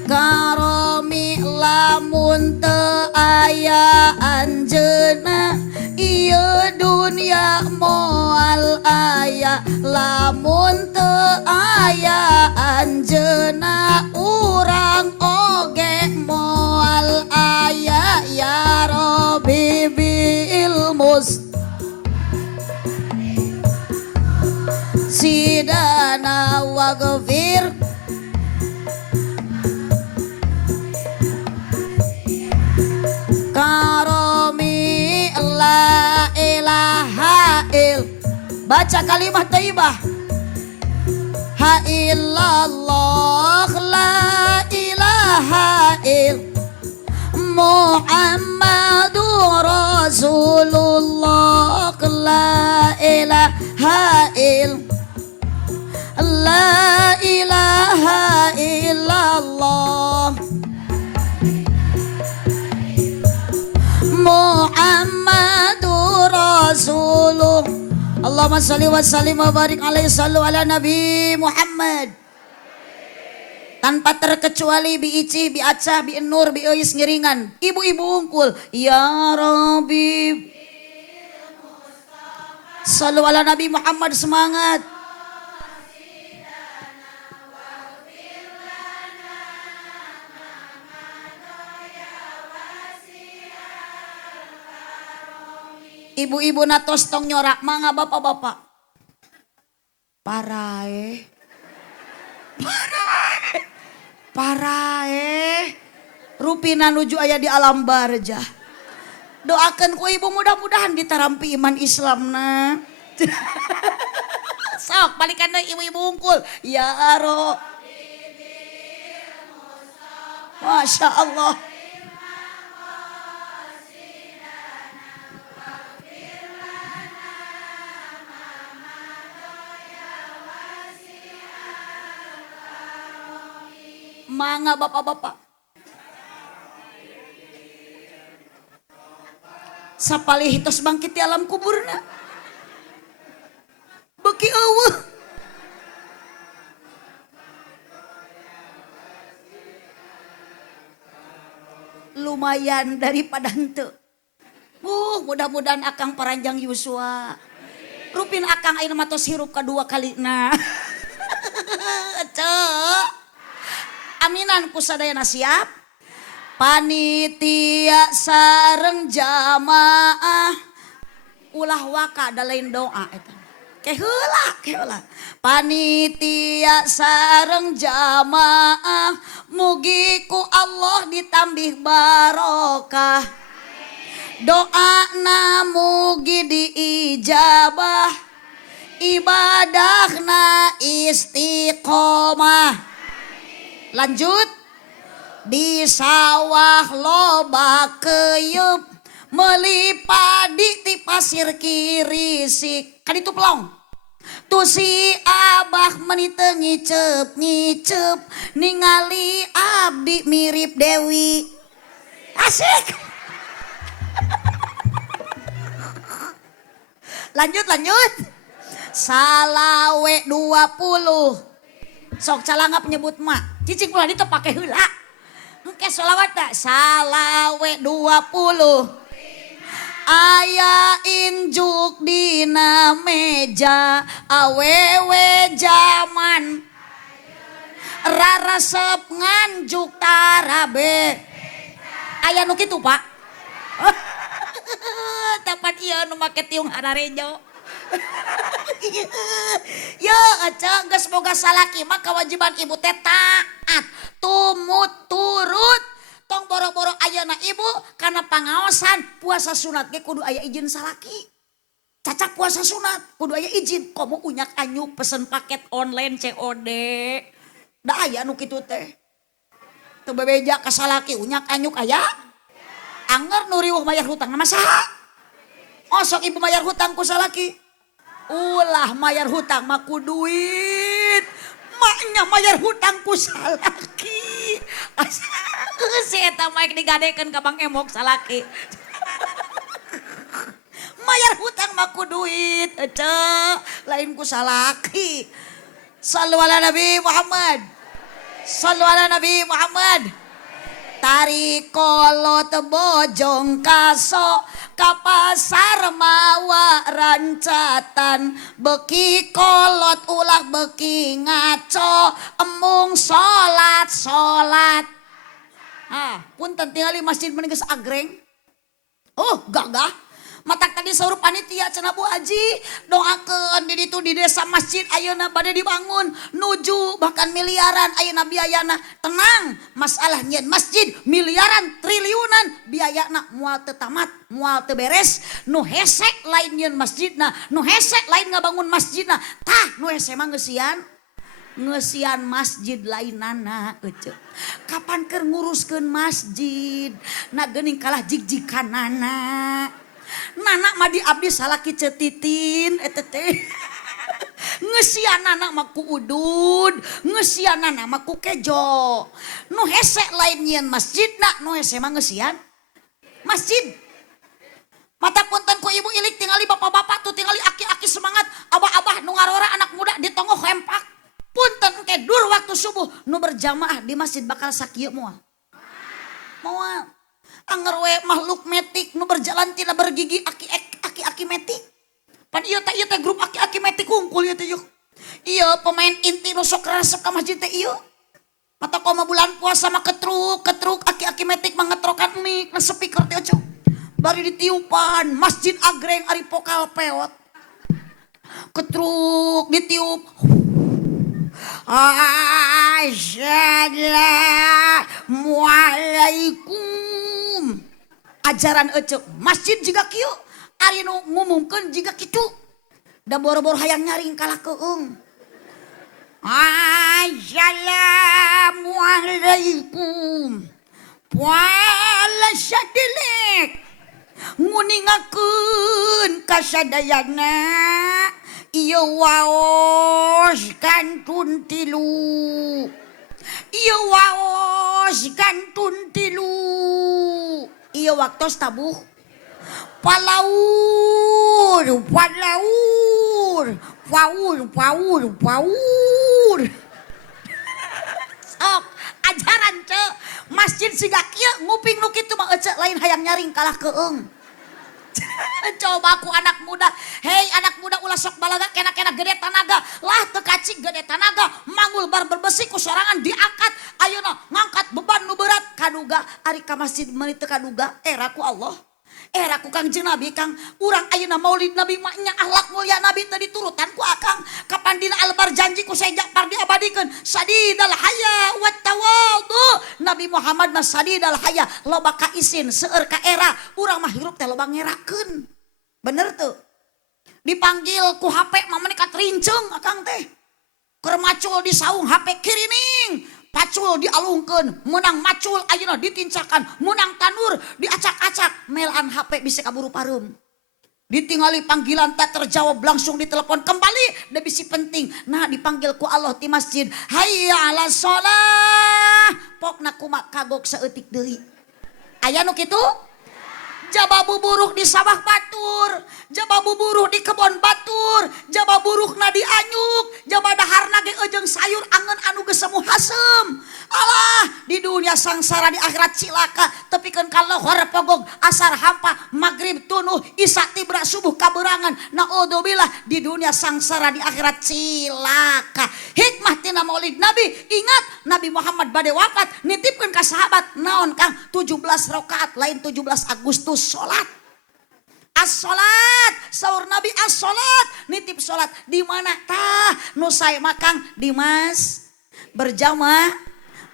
Karami lamun teu aya anjeunna ieu dunya moal aya, lamun teu aya anjeunna urang oge moal aya. Ya Rabbi bil sidana waghfir karami la ilaha il. Baca kalimat thayyibah. Ha illallah la ilaha il Muhammadur Rasulullah la ilaha il la ilaha illallah Muhammadur Rasulullah. Allahumma sholli wa sallim wa barik alaihi sallu ala Nabi Muhammad. Tanpa terkecuali Bi Ici, Bi Acah, Bi Nur, Bi Eis ngiringan. Ibu-ibu unggul. Ya Rabbi. Sallu ala Nabi Muhammad, semangat. Ibu-ibu natos tong nyorak mangga bapak-bapak. Parae. Rupina nuju aya di alam barja. Doakan ku ibu mudah-mudahan ditarampi iman Islamna. Sok balikan deui ibu-ibu unggul. Ya Rob. Masya Allah. Mangga bapak-bapak. Sapalih tos bangkit di alam kuburna. Beki eueuh. Lumayan daripada henteu. Mudah-mudahan akang paranjang yuswa. Rupin akang ayeuna mah tos hirup kadua kalina. Cek. Aminan ku sadayana siap. Panitia sareng jamaah ulah waka da lain doa eta. Keheula. Panitia sareng jamaah mugi ku Allah ditambih barokah. Doa na mugi diijabah. ibadahna istiqomah. Lanjut. Di sawah loba keyup meuli padi ti pasir kirisik. Kan itu pelong. Tu si abah meuni teu ngicep ningali abdi mirip Dewi. Asik. Lanjut. Salawe 20. Sok calangap nyebut mak. Cicing pula itu pakai heula. Engke sholawat tak? Salawe 20. Aya injuk dina meja awewe zaman rarasep nganjuk tarabe. Aya nu kitu Pak. Tepat ieu nu make tiung hararejo. Ya aca geus boga salaki mah kewajiban ibu teh taat tumut turut. Tong boro-boro ayeuna ibu karena pangaosan puasa sunat ge kudu aya izin salaki. Cacak puasa sunat kudu aya izin. Komo unyak anyuk pesen paket online COD. Da aya nu kitu teh. Teu bebeja ka salaki unyak anyuk aya. Anger nu riweuh mayar hutang na saha? Osok ibu mayar hutang ku salaki. Ulah mayar hutang mah ku duit. Maknya mayar hutang ku salaki. Si eta maik digadekeun ka Bang Emok salaki. Mayar hutang mah ku duit, lain ku salaki. Sallu ala Nabi Muhammad. Sallu ala Nabi Muhammad. Tarik kolot bojong kaso ka pasar mawa rancatan beki kolot ulah beki ngaco emung salat punten tingali masjid mending geus agreng. Oh gagah matak tadi saur panitia cenah Bu Haji doakeun di ditu di desa masjid ayeuna bade dibangun nuju bahkan miliaran ayeuna biayana. Tenang masalah nyeun masjid miliaran triliunan biayana moal teu tamat moal teu beres. Nu hese lain nyeun masjidna nu hese lain ngabangun masjidna tah nu hese mah ngeusian masjid lainana euceu. Kapan keur nguruskeun masjid na geuning kalah jigjikanana. Nana mah di abdi salaki cetitin eta teh. Ngeusianana mah ku udud, ngeusianana mah ku kejo. Nu hese lain nyieun masjidna, nu hese mah ngeusian masjid. Mata punten ku ibu ilik tingali bapak-bapak tuh tingali aki-aki semangat, abah-abah nu ngarora anak muda ditongoh hempak. Punten ke dur waktu subuh nu berjamaah di masjid bakal sakieu moal. Moal. Anger we makhluk metik nu berjalan tidak bergigi aki-aki metik. Pan ieu teh grup aki-aki metik hungkul ieu teh yuk. Ieu pemain inti nu sok resep ka masjid teh ieu. Mata koma bulan puasa mah ketruk aki-aki metik mangetrokan mik na speaker teh cuk. Bari ditiupan masjid agreng ari pokal peot. Ketruk ditiup. Assalamualaikum. Ajaran ecek masjid juga kieu ari nu ngumumkeun jiga kitu da boro-boro hayang nyaring kalah keung. Assalamualaikum. Poala sadelek nguningakeun kasadayana ieu waos kantun tilu. Ieu waos kantun tilu. Ieu waktos tabuh palaur sok ajaran ce masjid siga kieu nguping nu kitu mah ece lain hayang nyaring kalah keung. Coba aku anak muda, hei anak muda ulah sok balaga kena gede tanaga lah teu kacik gede tanaga mangul bar berbesi ku sorangan diangkat ayeuna ngangkat beban nu berat kaduga ari ka masjid meuni teu kaduga era ku Allah era ku Kangjeng Nabi Kang urang ayeuna maulid Nabi maknya akhlak mulia Nabi teu diturutan ku akang kapan dina albar janji ku Syekh Ja'far diabadikeun sadidal haya wat tawadhu Nabi Muhammad mah sadidal haya loba ka isin seueur ka era urang mah hirup teh loba ngerakeun bener tuh Dipanggil ku HP mamani katrinceng akang teh. Keur macul di saung HP kirining. Pacul dialungkeun, menang macul ayeuna ditincakan, menang tanur diacak-acak, melan HP bisa kaburu pareum. Ditingali panggilan tak terjawab langsung ditelepon kembali, da bisi penting. Nah dipanggil ku Allah di masjid, hayya 'alas shalah. Pokna kumaha kagok saeutik deui. Aya nu kitu? Jaba buburuh di sawah batur, jaba buburuh di kebon batur, jaba buruhna di anyuk, jaba daharna ge eujeng sayur angeun anu geus semu hasem. Alah, di dunia sangsara di akhirat cilaka, tepikeun ka lohor pogog asar hampa magrib tunuh isya tibra subuh kaberangan. Naudzubillah di dunia sangsara di akhirat cilaka. Hikmah tina maulid Nabi, ingat Nabi Muhammad bade wafat nitipkeun ka sahabat naon Kang 17 rakaat lain 17 Agustus salat. As-salat, saur Nabi as-salat, nitip salat di mana tah? Nu sae makang Dimas berjamaah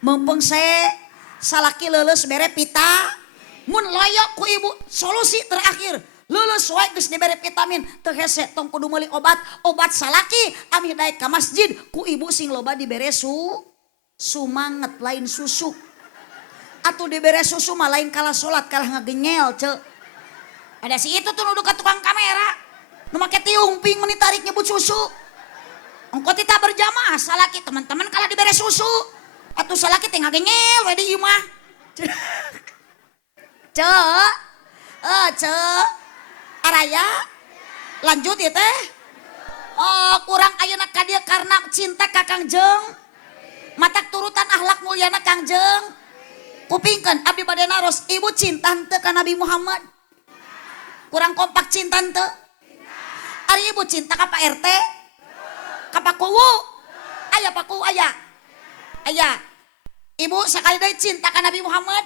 mumpung saya salaki leuleus bere pita. Mun loyok ku ibu solusi terakhir. Lulus wae geus dibere vitamin teu hese tong kudu meuli obat salaki ami daek ka masjid ku ibu sing loba dibere sumanget lain susu. Atuh dibere susu mah lain kalah salat kalah ngagenyel ceuk. Ada si itu tuh nuduh ke tukang kamera. Nu make tiung ping meuni tarik nyebut susu. Engko tita berjamaah salaki teman-teman kalah dibere susu. Atuh salaki teh ngagenyel we di ieu mah. Ceuk. Ceuk. Araya. Lanjut ya teh. Oh, kurang ayeuna ka dieu karena cinta ka Kangjeng. Matak turutan akhlak mulyana Kangjeng. Kupingkeun abdi bade naros ibu cinta teu ka Nabi Muhammad. Kurang kompak cinta teu. Ari ibu cinta ka Pak RT? Ka Pak Kuwu? Aya Pak Kuwu aya. Aya. Ibu sakali deui cinta ka Nabi Muhammad?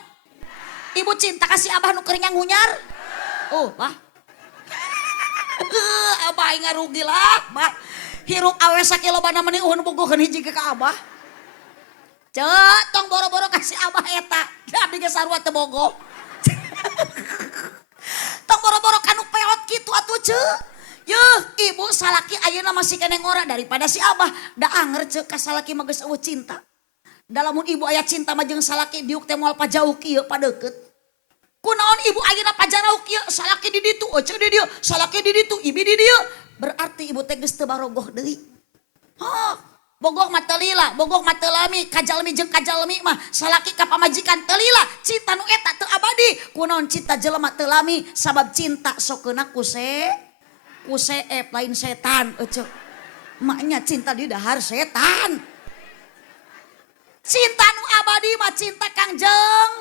Ibu cinta ka si Abah nu keur ngunyar? Oh, Bah. Abah ingat rugi lah, Bah. Hirup awe sakilobana meuni uhun bogohkeun hiji ka Abah. Ceuk, tong boro-boro kasih Abah eta. Abdi ge sarua teu bogo. Tong boro-boro kanu peot kitu atuh ceuk. Yeuh, ibu salaki ayeuna masih keneh ngora daripada si Abah. Da anger ceuk ka salaki mah geus eueuh cinta. Da lamun ibu aya cinta mah jeung salaki diuk teh moal pajauh kieu padeukeut. Kunaon ibu ayeuna pajauh kieu salaki di ditu, ceuk di dieu, salaki di ditu, ibi di dieu. Berarti ibu teh geus teu barogoh deui. Hah. Bogoh mah teu lila, bogoh mah teu lami, kajalmi jeung kajalmi mah salaki ka pamajikan teu lila, cinta nu eta teu abadi. Kunaon cinta jelema teu lami sabab cinta sokeuna ku seep lain setan euceuk. Maknya cinta di dahar setan. Cinta nu abadi mah cinta Kangjeng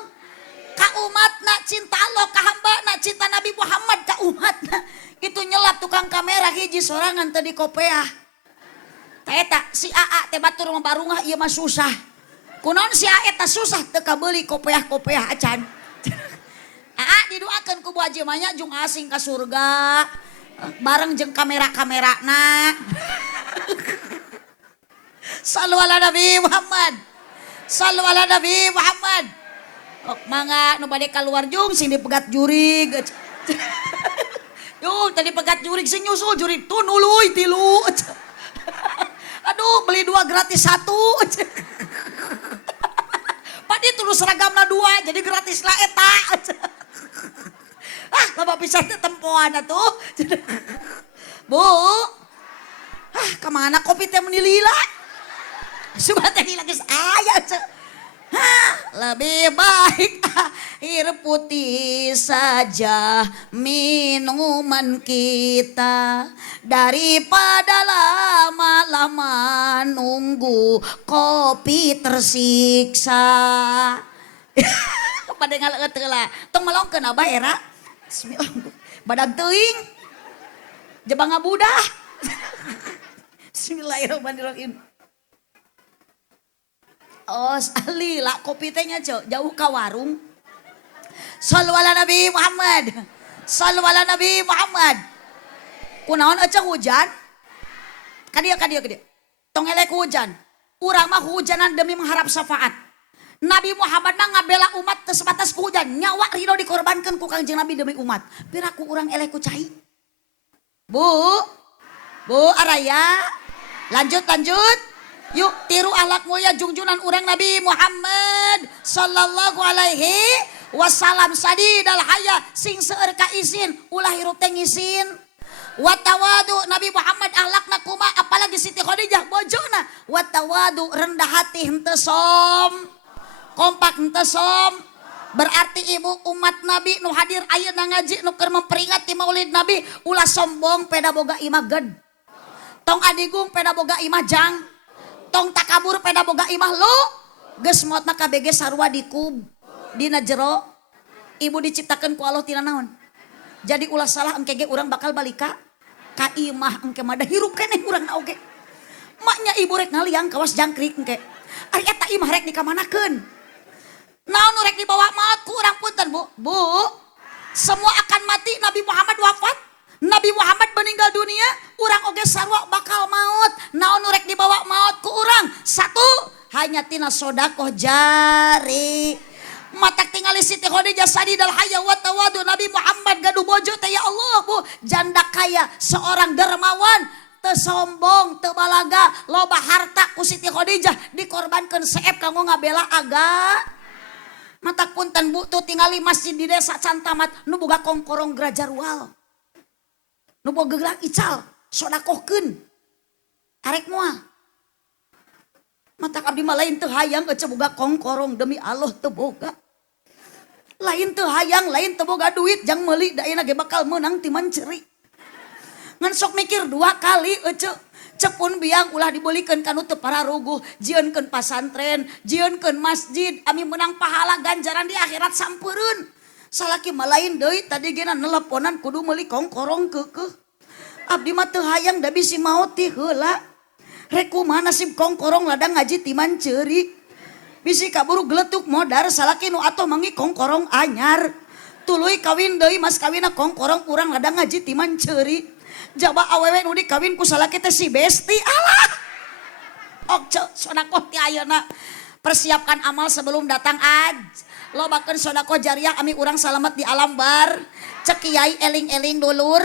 ka umatna, cinta Allah ka hambana, cinta Nabi Muhammad ka umatna. Itu nyelap tukang kamera hiji sorangan teu dikopeah. Eta si AA teh batur mah barungah ieu mah susah. Kunaon si AA teh susah teu kabeuli kopeah-kopeah acan. AA didoakeun ku Bu Haji mah nya jung asing ka surga bareng jeung kamera-kamerana. Sallu ala Nabi Muhammad. Sallu ala Nabi Muhammad. Oh, mangga nu bade kaluar jung sing dipegat jurig. Yung tadi pegat jurig sing nyusul jurig tun uluy tilu. Aduh beli 2 gratis 1. Padi tulus seragamna 2 jadi gratis lah eta. Loba pisan teh tempoan atuh. Bu. Kemana kopi teh meuni lila? Sudah teh lila geus aya ceuk. Lebih baik air putih saja minuman kita daripada lama-lama nunggu kopi tersiksa. Pada ngaleut heula. Tong melongkeun Abah era. Bismillah. Badag teuing. Jebang ngabudah. Bismillahirrahmanirrahim. Oh, lila kopi tehnya jauh ke warung. Sallu ala Nabi Muhammad. Sallu ala Nabi Muhammad. Kunaon aja hujan? Kadia. Tong elek hujan. Urang mah hujanan demi mengharap syafaat. Nabi Muhammad mah ngabela umat teu sebatas ku hujan. Nyawa ridho dikorbankeun ku Kangjeng Nabi demi umat. Piraku urang elek ku cai. Bu, Bu Araya, lanjut. Yuk tiru akhlak mulia junjunan urang Nabi Muhammad sallallahu alaihi wasallam sadidal haya sing seueur ka isin ulah hirup teh ngisin. Watawadu Nabi Muhammad akhlakna kumaha apalagi Siti Khadijah bojona. Watawadu rendah hati henteu som. Kompak henteu som. Berarti ibu umat Nabi nu hadir ayeuna ngaji nu keur memperingati Maulid Nabi ulah sombong peda boga imah ged. Tong adigung peda boga imah jang. Tong takabur peda boga imah lu. Geus maotna KBG sarua dikub dina jero. Ibu diciptakeun ku Allah tina naon? Jadi ulah salah engke ge urang bakal balika ka imah engke mah da hirup keneh urang na oge. Maknya ibu rek ngaliang kawas jangkrik engke. Ari eta imah rek dikamanakeun? Naon rek dibawa maut ku urang punten Bu. Bu, semua akan mati. Nabi Muhammad wafat, Nabi Muhammad meninggal dunia, urang oge sarua bakal maut. Naon rek dibawa maut ku urang? Satu, hanya tina sodakoh jari. Matak tingali Siti Khadijah sadidal haya wa tawadu Nabi Muhammad gaduh bojo teh ya Allah Bu, janda kaya seorang dermawan teu sombong teu balaga loba harta ku Siti Khadijah dikorbankeun seep kanggo ngabela aga. Matak punten Bu tuh tingali masjid di desa Cantamat nu boga kongkorong gerajarual. Nu boga gelang ical sodakohkeun. Arek moal. Matak abdi mah lain teu hayang ece boga kongkorong demi Allah teu boga. Lain teu hayang, lain teu boga duit jang meuli da ayeuna ge bakal meunang ti Manceri. Ngan sok mikir dua kali ece. Cepun biang ulah dibelikeun kanu teu pararuguh, jieunkeun pasantren, jieunkeun masjid, ami menang pahala ganjaran di akhirat sampeureun. Salaki mah lain deui tadi geuna nelponan kudu meuli kongkorong keukeuh. Abdi mah teu hayang da bisi maot ti heula. Rek kumaha nasib kongkorong ladang ngaji ti Manceri. Bisi kaburu geletuk modar salaki nu atoh mangi kongkorong anyar. Tuluy kawin deui mas kawina kongkorong urang ladang ngaji ti Manceri. Jaba awewe nu dikawin ku salaki teh si Besti alah. Okce sodakoh ti ayeuna. Persiapkan amal sebelum datang lobakeun sodakoh jariah ami urang salamet di alam bar. Cek kiai eling-eling dulur.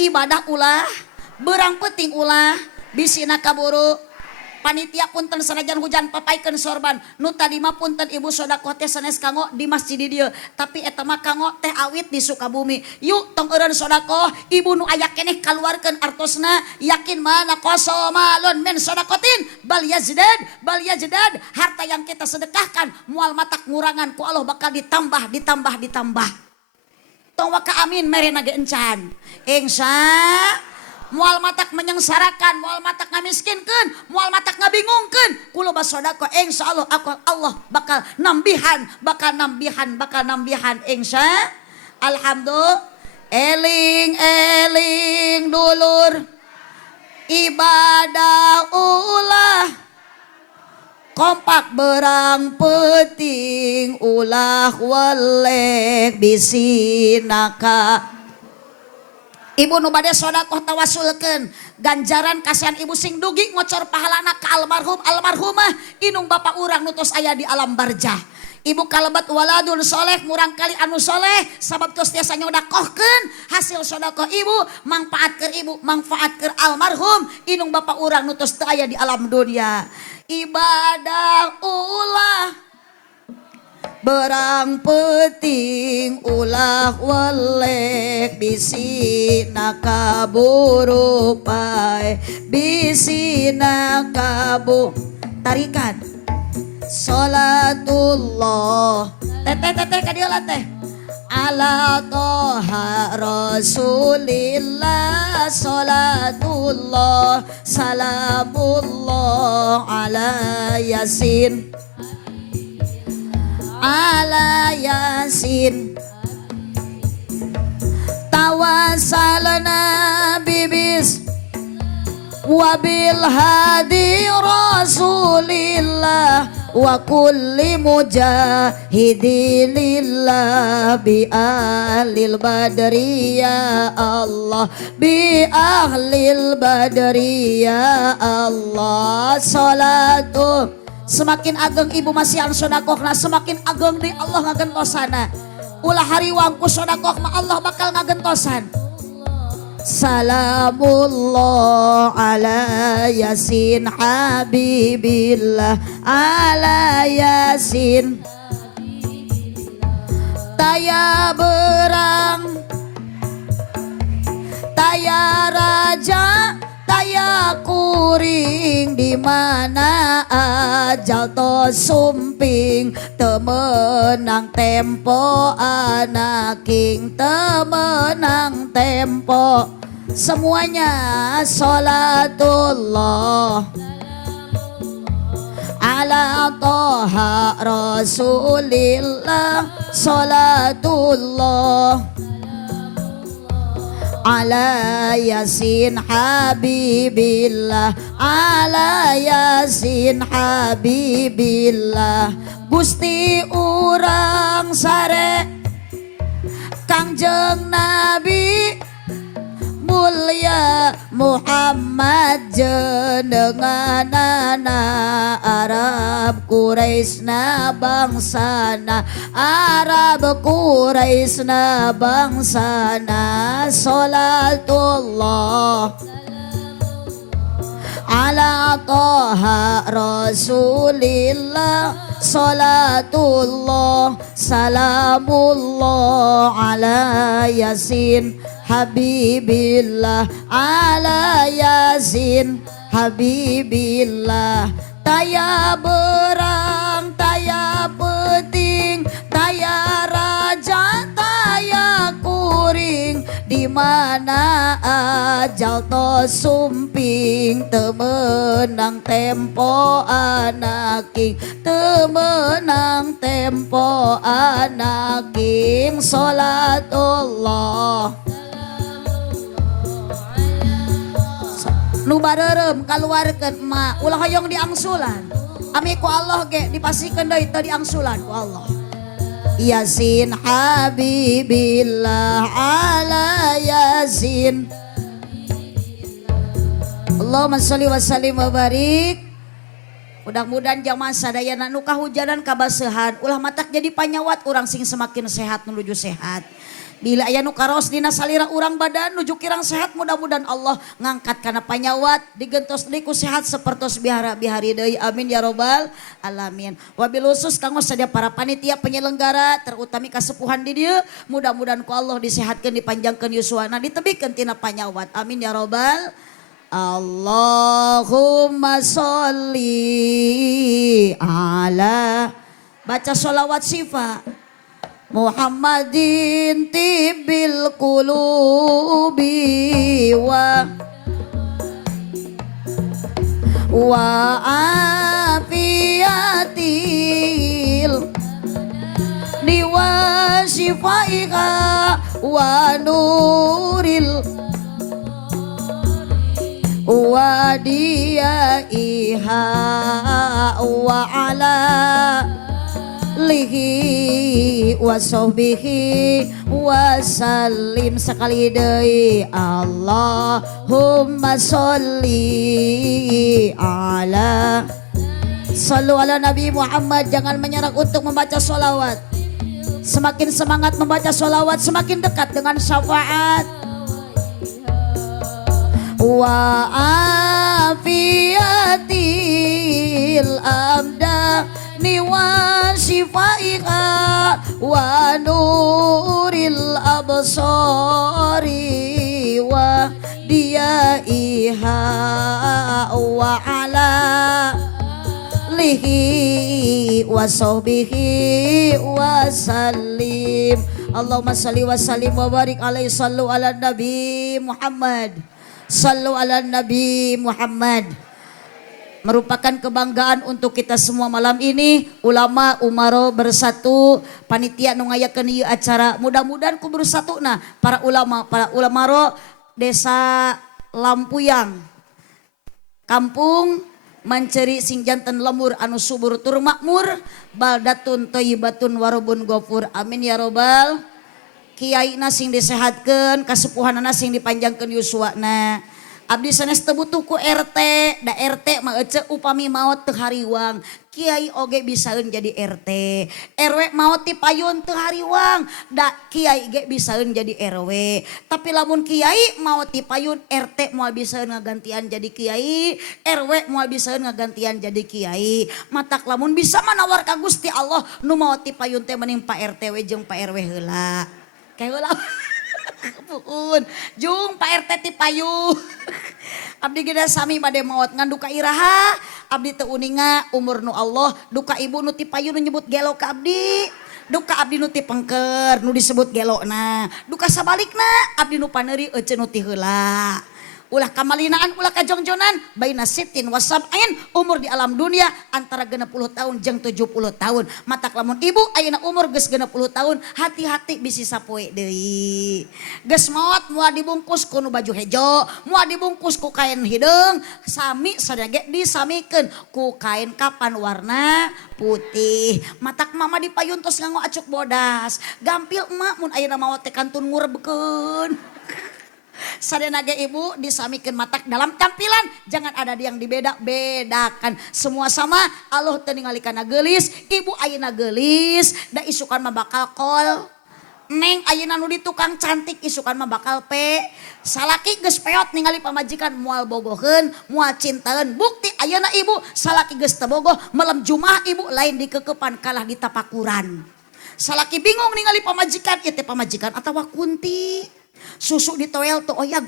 Ibadah ulah, beurang peuting ulah, bisina kaburu. Panitia punten sanajan hujan papaikeun sorban. Nu tadi mah punten ibu sodakoh teh sanes kanggo di masjid di dieu. Tapi eta mah kanggo teh awit di Sukabumi. Yuk tong eureun sodakoh. Ibu nu aya keneh kaluarkeun artosna. Yakin mana kosomalun min sodakotin. Bal yazdad. Harta yang kita sedekahkan moal matak ngurangan ku Allah bakal ditambah. Tong waka amin merena ge encan. Insya moal matak menyengsarakan, moal matak ngamiskinkeun, moal matak ngabingungkeun. Kulo basodakoh insyaallah Allah bakal nambihan insya. Alhamdulillah. Eling dulur ibadah ulah kompak berang peuting ulah welek bisinaka. Ibu nu bade sodakoh tawasulkeun ganjaran kasihan ibu sing dugi ngocor pahalana ka almarhumah inung bapak urang nu tos aya di alam barzah. Ibu kalebat waladun soleh murang kali anu soleh sabab tos tiasa nyodakohkeun hasil sodakoh ibu manfaatkeun almarhum inung bapak urang nu tos teu aya di alam dunia. Ibadah ulah berang peuting ulah welek bisina kaburu pae bisina kabu tarikan salatullah teh kadieu lah teh ala toha rasulillah salatullah salamullah ala yasin ala yasin tawasalna bibis wabil hadi rasulillah wa kulli mujahidilillah bi ahlil badri ya Allah bi ahlil badri ya Allah salatu. Semakin ageng ibu masihan sodakohna semakin ageng di Allah ngagentosana. Ulah hariwang ku sodakoh ma Allah bakal ngagentosan. Salamullah ala Yasin Habibillah ala Yasin taya berang taya raja taya kuring di mana ajal to sumping temenang tempo anaking temenang tempo semuanya sholatullah ala toha rasulillah sholatullah ala Yasin Habibillah ala Yasin Habibillah Gusti urang sare Kangjeng Nabi mulia Muhammad jenenganana Arab Quraisna bangsana Arab Quraisna bangsana sholatullah ala toha rasulillah sholatullah salamullah ala Yasin Habibillah ala Yasin Habibillah taya berang taya peting taya raja taya kuring di mana ajal to sumping temenang tempo anaking temenang tempo anaking sholatullah nu bareureum kaluarkeun mak ulah hoyong diangsulan ami ku Allah ge dipasikeun deui teu diangsulan ku Allah Yasin Habibillah ala Yasin Allahumma sholli wa sallim wa barik mudah-mudahan jamaah sadayana nu kahujanan kabaseuhan ulah matak jadi panyawat urang sing semakin sehat menuju sehat. Bila aya nu karos dina salira urang badan nuju kirang sehat mudah-mudahan Allah ngangkat kana panyawat digentos deui ku sehat sapertos bihara-bihari deui amin ya robbal alamin. Wabil khusus kanggo sadia para panitia penyelenggara terutami kasepuhan di dieu mudah-mudahan ku Allah disehatkeun dipanjangkeun yuswana ditebikeun tina panyawat amin ya robbal Allahumma sholli ala baca sholawat syifa Muhammadin tibil qulubi wa afiyatil diwa syifaiha wa nuril wa diyaiha wa ala lihi wa sahbihi wa sallim sekali deui Allahumma sholli ala sallu ala Nabi Muhammad jangan menyerah untuk membaca sholawat semakin semangat membaca sholawat semakin dekat dengan syafaat wa afiyatil amda wa syifaiha wa nuril absari wa diyaiha wa ala lihi wa sahbihi wa sallim Allahumma salli wa sallim wa barik alaihi sallu ala Nabi Muhammad sallu ala Nabi Muhammad merupakan kebanggaan untuk kita semua malam ini ulama umaro bersatu panitia nu ngayakeun ieu acara mudah-mudahan ku bersatuna para ulamaro desa Lampuyang kampung Manceri sing janten lemur anu subur tur makmur baldatun thayyibatun warubun ghafur amin ya robbal kiaina sing disehatkeun kasepuhanana sing dipanjangkeun yuswana abdi sanes teu butuh ku RT da RT mah ece upami maot teu hariwang Kiai oge bisaeun jadi RT. RW mau ti payun teu hariwang, da kiai ge bisaeun jadi RW. Tapi lamun kiai mau ti payun RT moal bisaeun ngagantian jadi kiai, RW moal bisaeun ngagantian jadi kiai. Matak lamun bisa manawar ka Gusti Allah nu mau ti payun teh mending Pak RT we jeung Pak RW heula. Kayak heula. Puun, jung Pak RT ti payu. Abdi geda sami bade maot ngan duka iraha, abdi teu uninga umur nu Allah, duka ibu nu ti payu nu nyebut gelo ka abdi. Duka abdi nu ti pengker nu disebut gelona. Duka sabalikna abdi nu paneuri ece nu ti heula. Ulah kamalinaan, ulah kajongjonan, baina sitin wasab'in, umur di alam dunia antara 60 tahun jeung 70 tahun. Matak lamun ibu ayeuna umur geus 60 tahun, hati-hati bisi sapoe deui. Geus maot moal dibungkus ku nu baju hejo, moal dibungkus ku kain hideung, sami sadaya ge disamikeun ku kain kapan warna putih. Matak mama dipayun tos nganggo acuk bodas. Gampil emak mun ayeuna maot teh kantun ngurebkeun. Sadena ge ibu disamikeun matak dalam tampilan, jangan ada yang dibeda-bedakan. Semua sama, Allah teu ningali kana geulis, ibu ayeuna geulis, da isukan mah bakal kol. Neng ayeuna nu di tukang cantik isukan mah bakal pe. Salaki geus peot ningali pamajikan moal bogoheun, moal cintaeun. Bukti ayeuna ibu salaki geus teu bogoh, malam Jumaah ibu lain dikekepan kalah di tapakuran. Salaki bingung ningali pamajikan, ieu teh pamajikan atawa kunti. Susu di toel tuh oyag.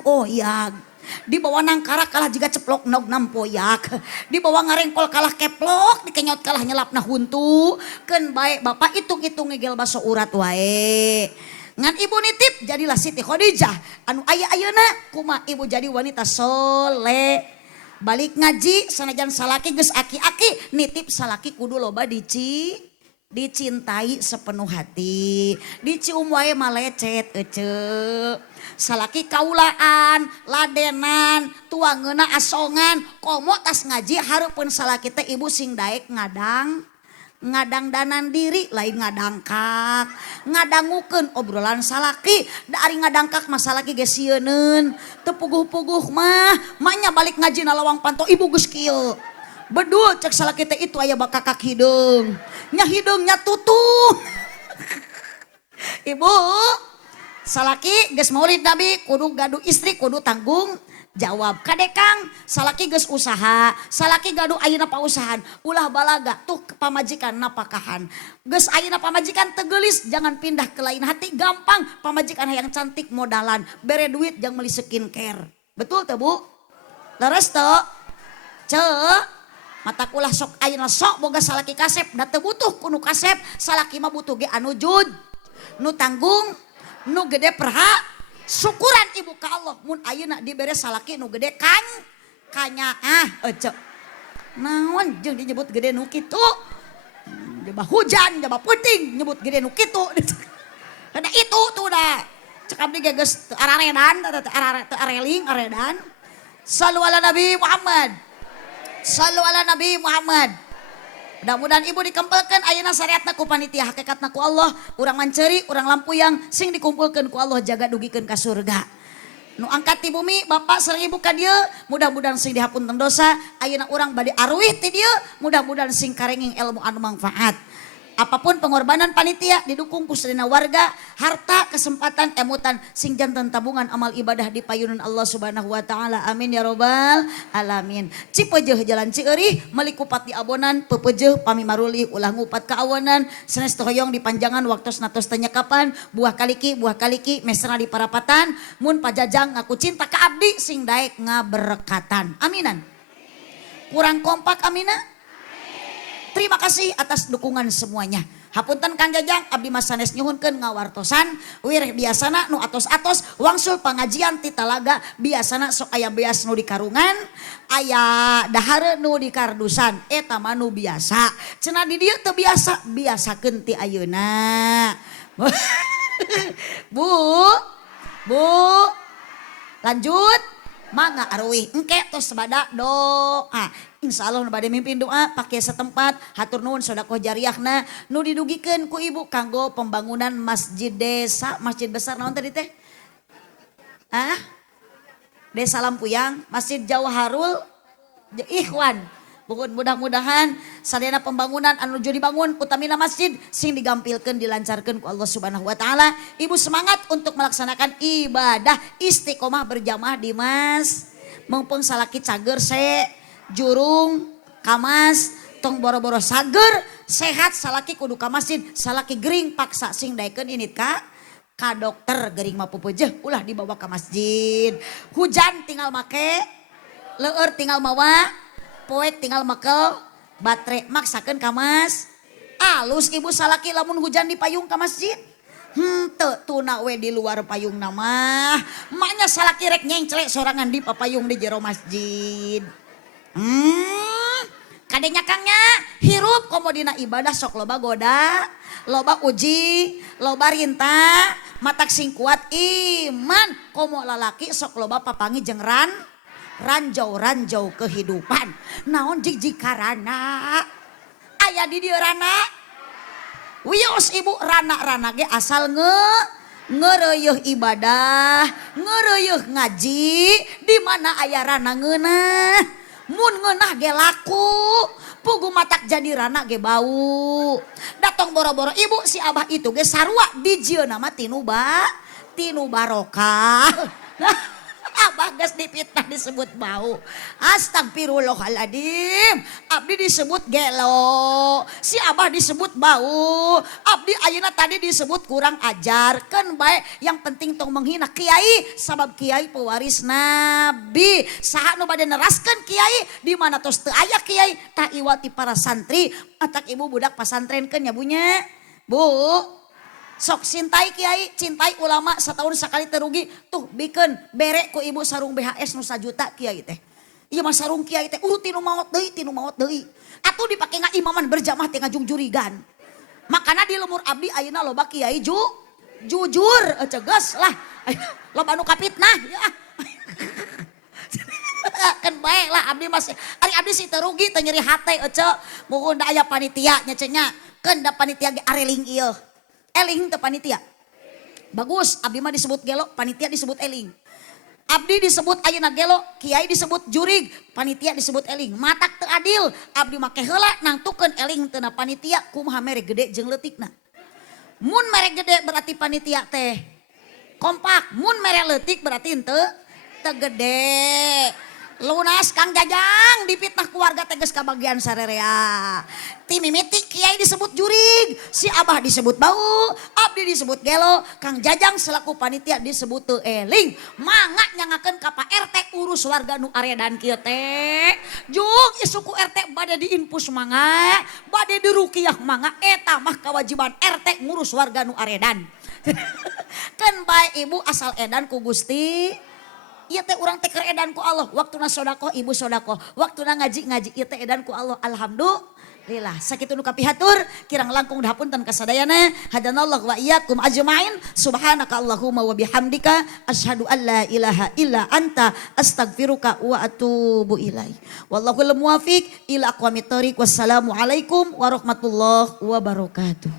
Di bawah nangkara kalah juga ceplok nog nampoyak. Di bawah ngarengkol kalah keplok, dikenyot kalah nyelapna huntu. Keun bae bapak itung-itung ngegel baso urat wae. Ngan ibu nitip jadilah Siti Khadijah. Anu aya ayeuna kumaha ibu jadi wanita soleh. Balik ngaji sanajan salaki geus aki-aki, nitip salaki kudu loba dicintai sepenuh hati, dicium wae malecet ece. Salaki kaulaan, ladenan, tuangeuna asongan, komo tas ngaji hareupeun salaki teh ibu sing daek ngadang danan diri lain ngadangkak. Ngadangukeun obrolan salaki, da ari ngadangkak mah salaki ge sieuneun, teu puguh-puguh mah, nya balik ngaji na lawang panto ibu geus kieu. Bedul cek salaki teh itu aya bakakak hidung. Nya hidungnya tutup. Ibu, salaki geus maulid Nabi kudu gaduh istri kudu tanggung jawab. Kadekang salaki geus usaha, salaki gaduh ayeuna pausahan, ulah balaga tuh pamajikan napakahan. Geus ayeuna pamajikan teu geulis jangan pindah ke lain hati, gampang pamajikan hayang cantik modalan, bere duit jang meuli skincare. Betul teu Bu? Leres teu? Ceu matak ulah sok ayeuna sok boga salaki kasep, da teu butuh kudu kasep, salaki mah butuh ge anu jud, nu tanggung, nu gede perha. Syukuran ibu ka Allah mun ayeuna dibere salaki nu gede kanyaah ece. Naon jeung disebut gede nu kitu? Jaba hujan, jaba puting nyebut gede nu kitu. Kada itu tuh da. Cek abdi ge geus araredan, teu areling, aredan. Sallu ala Nabi Muhammad. Sallu ala Nabi Muhammad. Mudah-mudahan ibu dikempelkeun ayeuna syariatna ku panitia, hakikatna ku Allah, urang manceri, urang lampuyang sing dikumpulkeun ku Allah jaga dugikeun ka surga. Nu angkat ti bumi bapak sareng ibu ka dieu, mudah-mudahan sing dihapunten dosa, ayeuna urang bade arwih ti dieu, mudah-mudahan sing karenging ilmu anu manfaat. Apapun pengorbanan panitia didukung ku sadina warga, harta, kesempatan, emutan, sing janten tabungan amal ibadah dipayunan Allah Subhanahu wa taala. Amin ya robbal alamin. Cipeujeuh jalan Cieurih meuli kupat di abonan, pepeujeuh pami maruli ulah ngupat ka awonan, sanes teu hoyong dipanjangan waktosna tos teu nyekapan, buah kaliki mesra di parapatan, mun pajajang ngaku cinta ka abdi sing daek ngaberkatan. Aminan. Kurang kompak amina? Terima kasih atas dukungan semuanya. Hapunten Kang Jajang, abdi mas sanes nyuhunkeun ngawartosan, wir biasana nu atos-atos wangsul pangajian ti talaga, biasana sok aya beas nu di karungan, aya dahare nu di kardusan, eta mah nu biasa. Cenah di dieu teu biasa, biasakeun ti ayeuna. Bu, lanjut. Mangga arwih engke tos bada doa. Insyaallah nu bade mimpin doa pakai setempat hatur nuhun sedekah jariahna nu didugikeun ku ibu kanggo pembangunan masjid desa, masjid besar naon tadi teh? Desa Lampuyang, Masjid Jawaharul Ikhwan. Mudah-mudahan sadayana pembangunan anu nuju dibangun utamina masjid sing digampilkeun dilancarkeun ku Allah Subhanahu wa taala. Ibu semangat untuk melaksanakan ibadah istiqomah berjamaah di mas. Mumpung salaki cager jurung kamas tong boro-boro sager sehat salaki kudu ka masjid salaki gering paksa sing daekeun ini ka dokter gering mah pupeujeeh ulah dibawa ke masjid. Hujan tinggal make, leur tinggal mawa, poek tinggal makel, baterai maksakeun ka mas. Alus ibu salaki lamun hujan di payung ka masjid. Teu tuna we di luar payung nama. Maknya salaki rek nyengclek sorangan di papayung di jero masjid. Kadenya kangnya hirup komodina ibadah sok loba goda, loba uji, loba rinta, matak sing kuat iman, komo lalaki sok loba papangi jeung ranjau kehidupan. Naon jijikarana? Aya di dieu rana? Wios ibu rana ge asal ngereueuh ibadah, ngereueuh ngaji, di mana aya rana ngeunah. Mun ngeunah ge laku, pugu matak jadi rana ge bau. Datang boro-boro ibu si abah itu ge sarua dijieuna mah tinu barokah. Abah geus dipitnah disebut bau. Astagfirullahaladzim. Abdi disebut gelo. Si abah disebut bau. Abdi ayeuna tadi disebut kurang ajar. Kan bae yang penting tong menghina kiai sabab kiai pewaris nabi. Saha nu bade neraskeun kiai di mana tos teu aya kiai tah iwati para santri. Atak ibu budak pasantrenkeun nya bunya. Bu, sok cintai kiai, cintai ulama setahun sekali terugi. Tuh bikin bere ku ibu sarung BHS nu 1 juta kiai teh. Iya mah sarung kiai teh urut tinu maot deui. Atuh dipake ngaimaman berjamaah teh ngajung jurigan. Makana di lemur abdi ayeuna loba kiai jujur ceges lah. Loba nu kapitnah ya. Kan bae lah abdi masih ari abdi si terugi teh nyeri hate ece. Muhun da aya panitia nya cenah. Keun da panitia ge areling ieu. Eling teu panitia. Bagus, abdi mah disebut gelo, panitia disebut eling. Abdi disebut ayeuna gelo, kiai disebut jurig, panitia disebut eling. Matak teu adil, abdi make heula nangtukeun eling teu na panitia kumaha mere gede jeung leutikna. Mun mere gede berarti panitia teh kompak, mun mere leutik berarti teu gede. Lunas Kang Jajang dipitnah keluarga teges kabagian sarerea. Ti mimiti kiai disebut jurig, si abah disebut bau, abdi disebut gelo, Kang Jajang selaku panitia disebut teu eling. Mangga nyangakeun ka Pak RT urus warga nu aredan kieu teh. Jung isuku RT bade diinpus mangga, bade diruqyah mangga eta mah kewajiban RT ngurus warga nu aredan. Kan bae ibu asal edan ku Gusti. Iya teh urang teh keur edan ku Allah. Waktuna sodaqoh ibu sodaqoh. Waktuna ngaji ieu teh edan ku Allah. Alhamdulillah. Sakitu nu kapihatur kirang langkung hapunten kasadayana. Hadanallahu wa iyyakum ajmain. Subhanaka Allahumma wa bihamdika asyhadu an la ilaha illa anta astaghfiruka wa atubu ilaik. Wallahul muwaffiq ila aqwamit thoriq. Wassalamu alaikum warahmatullahi wabarakatuh.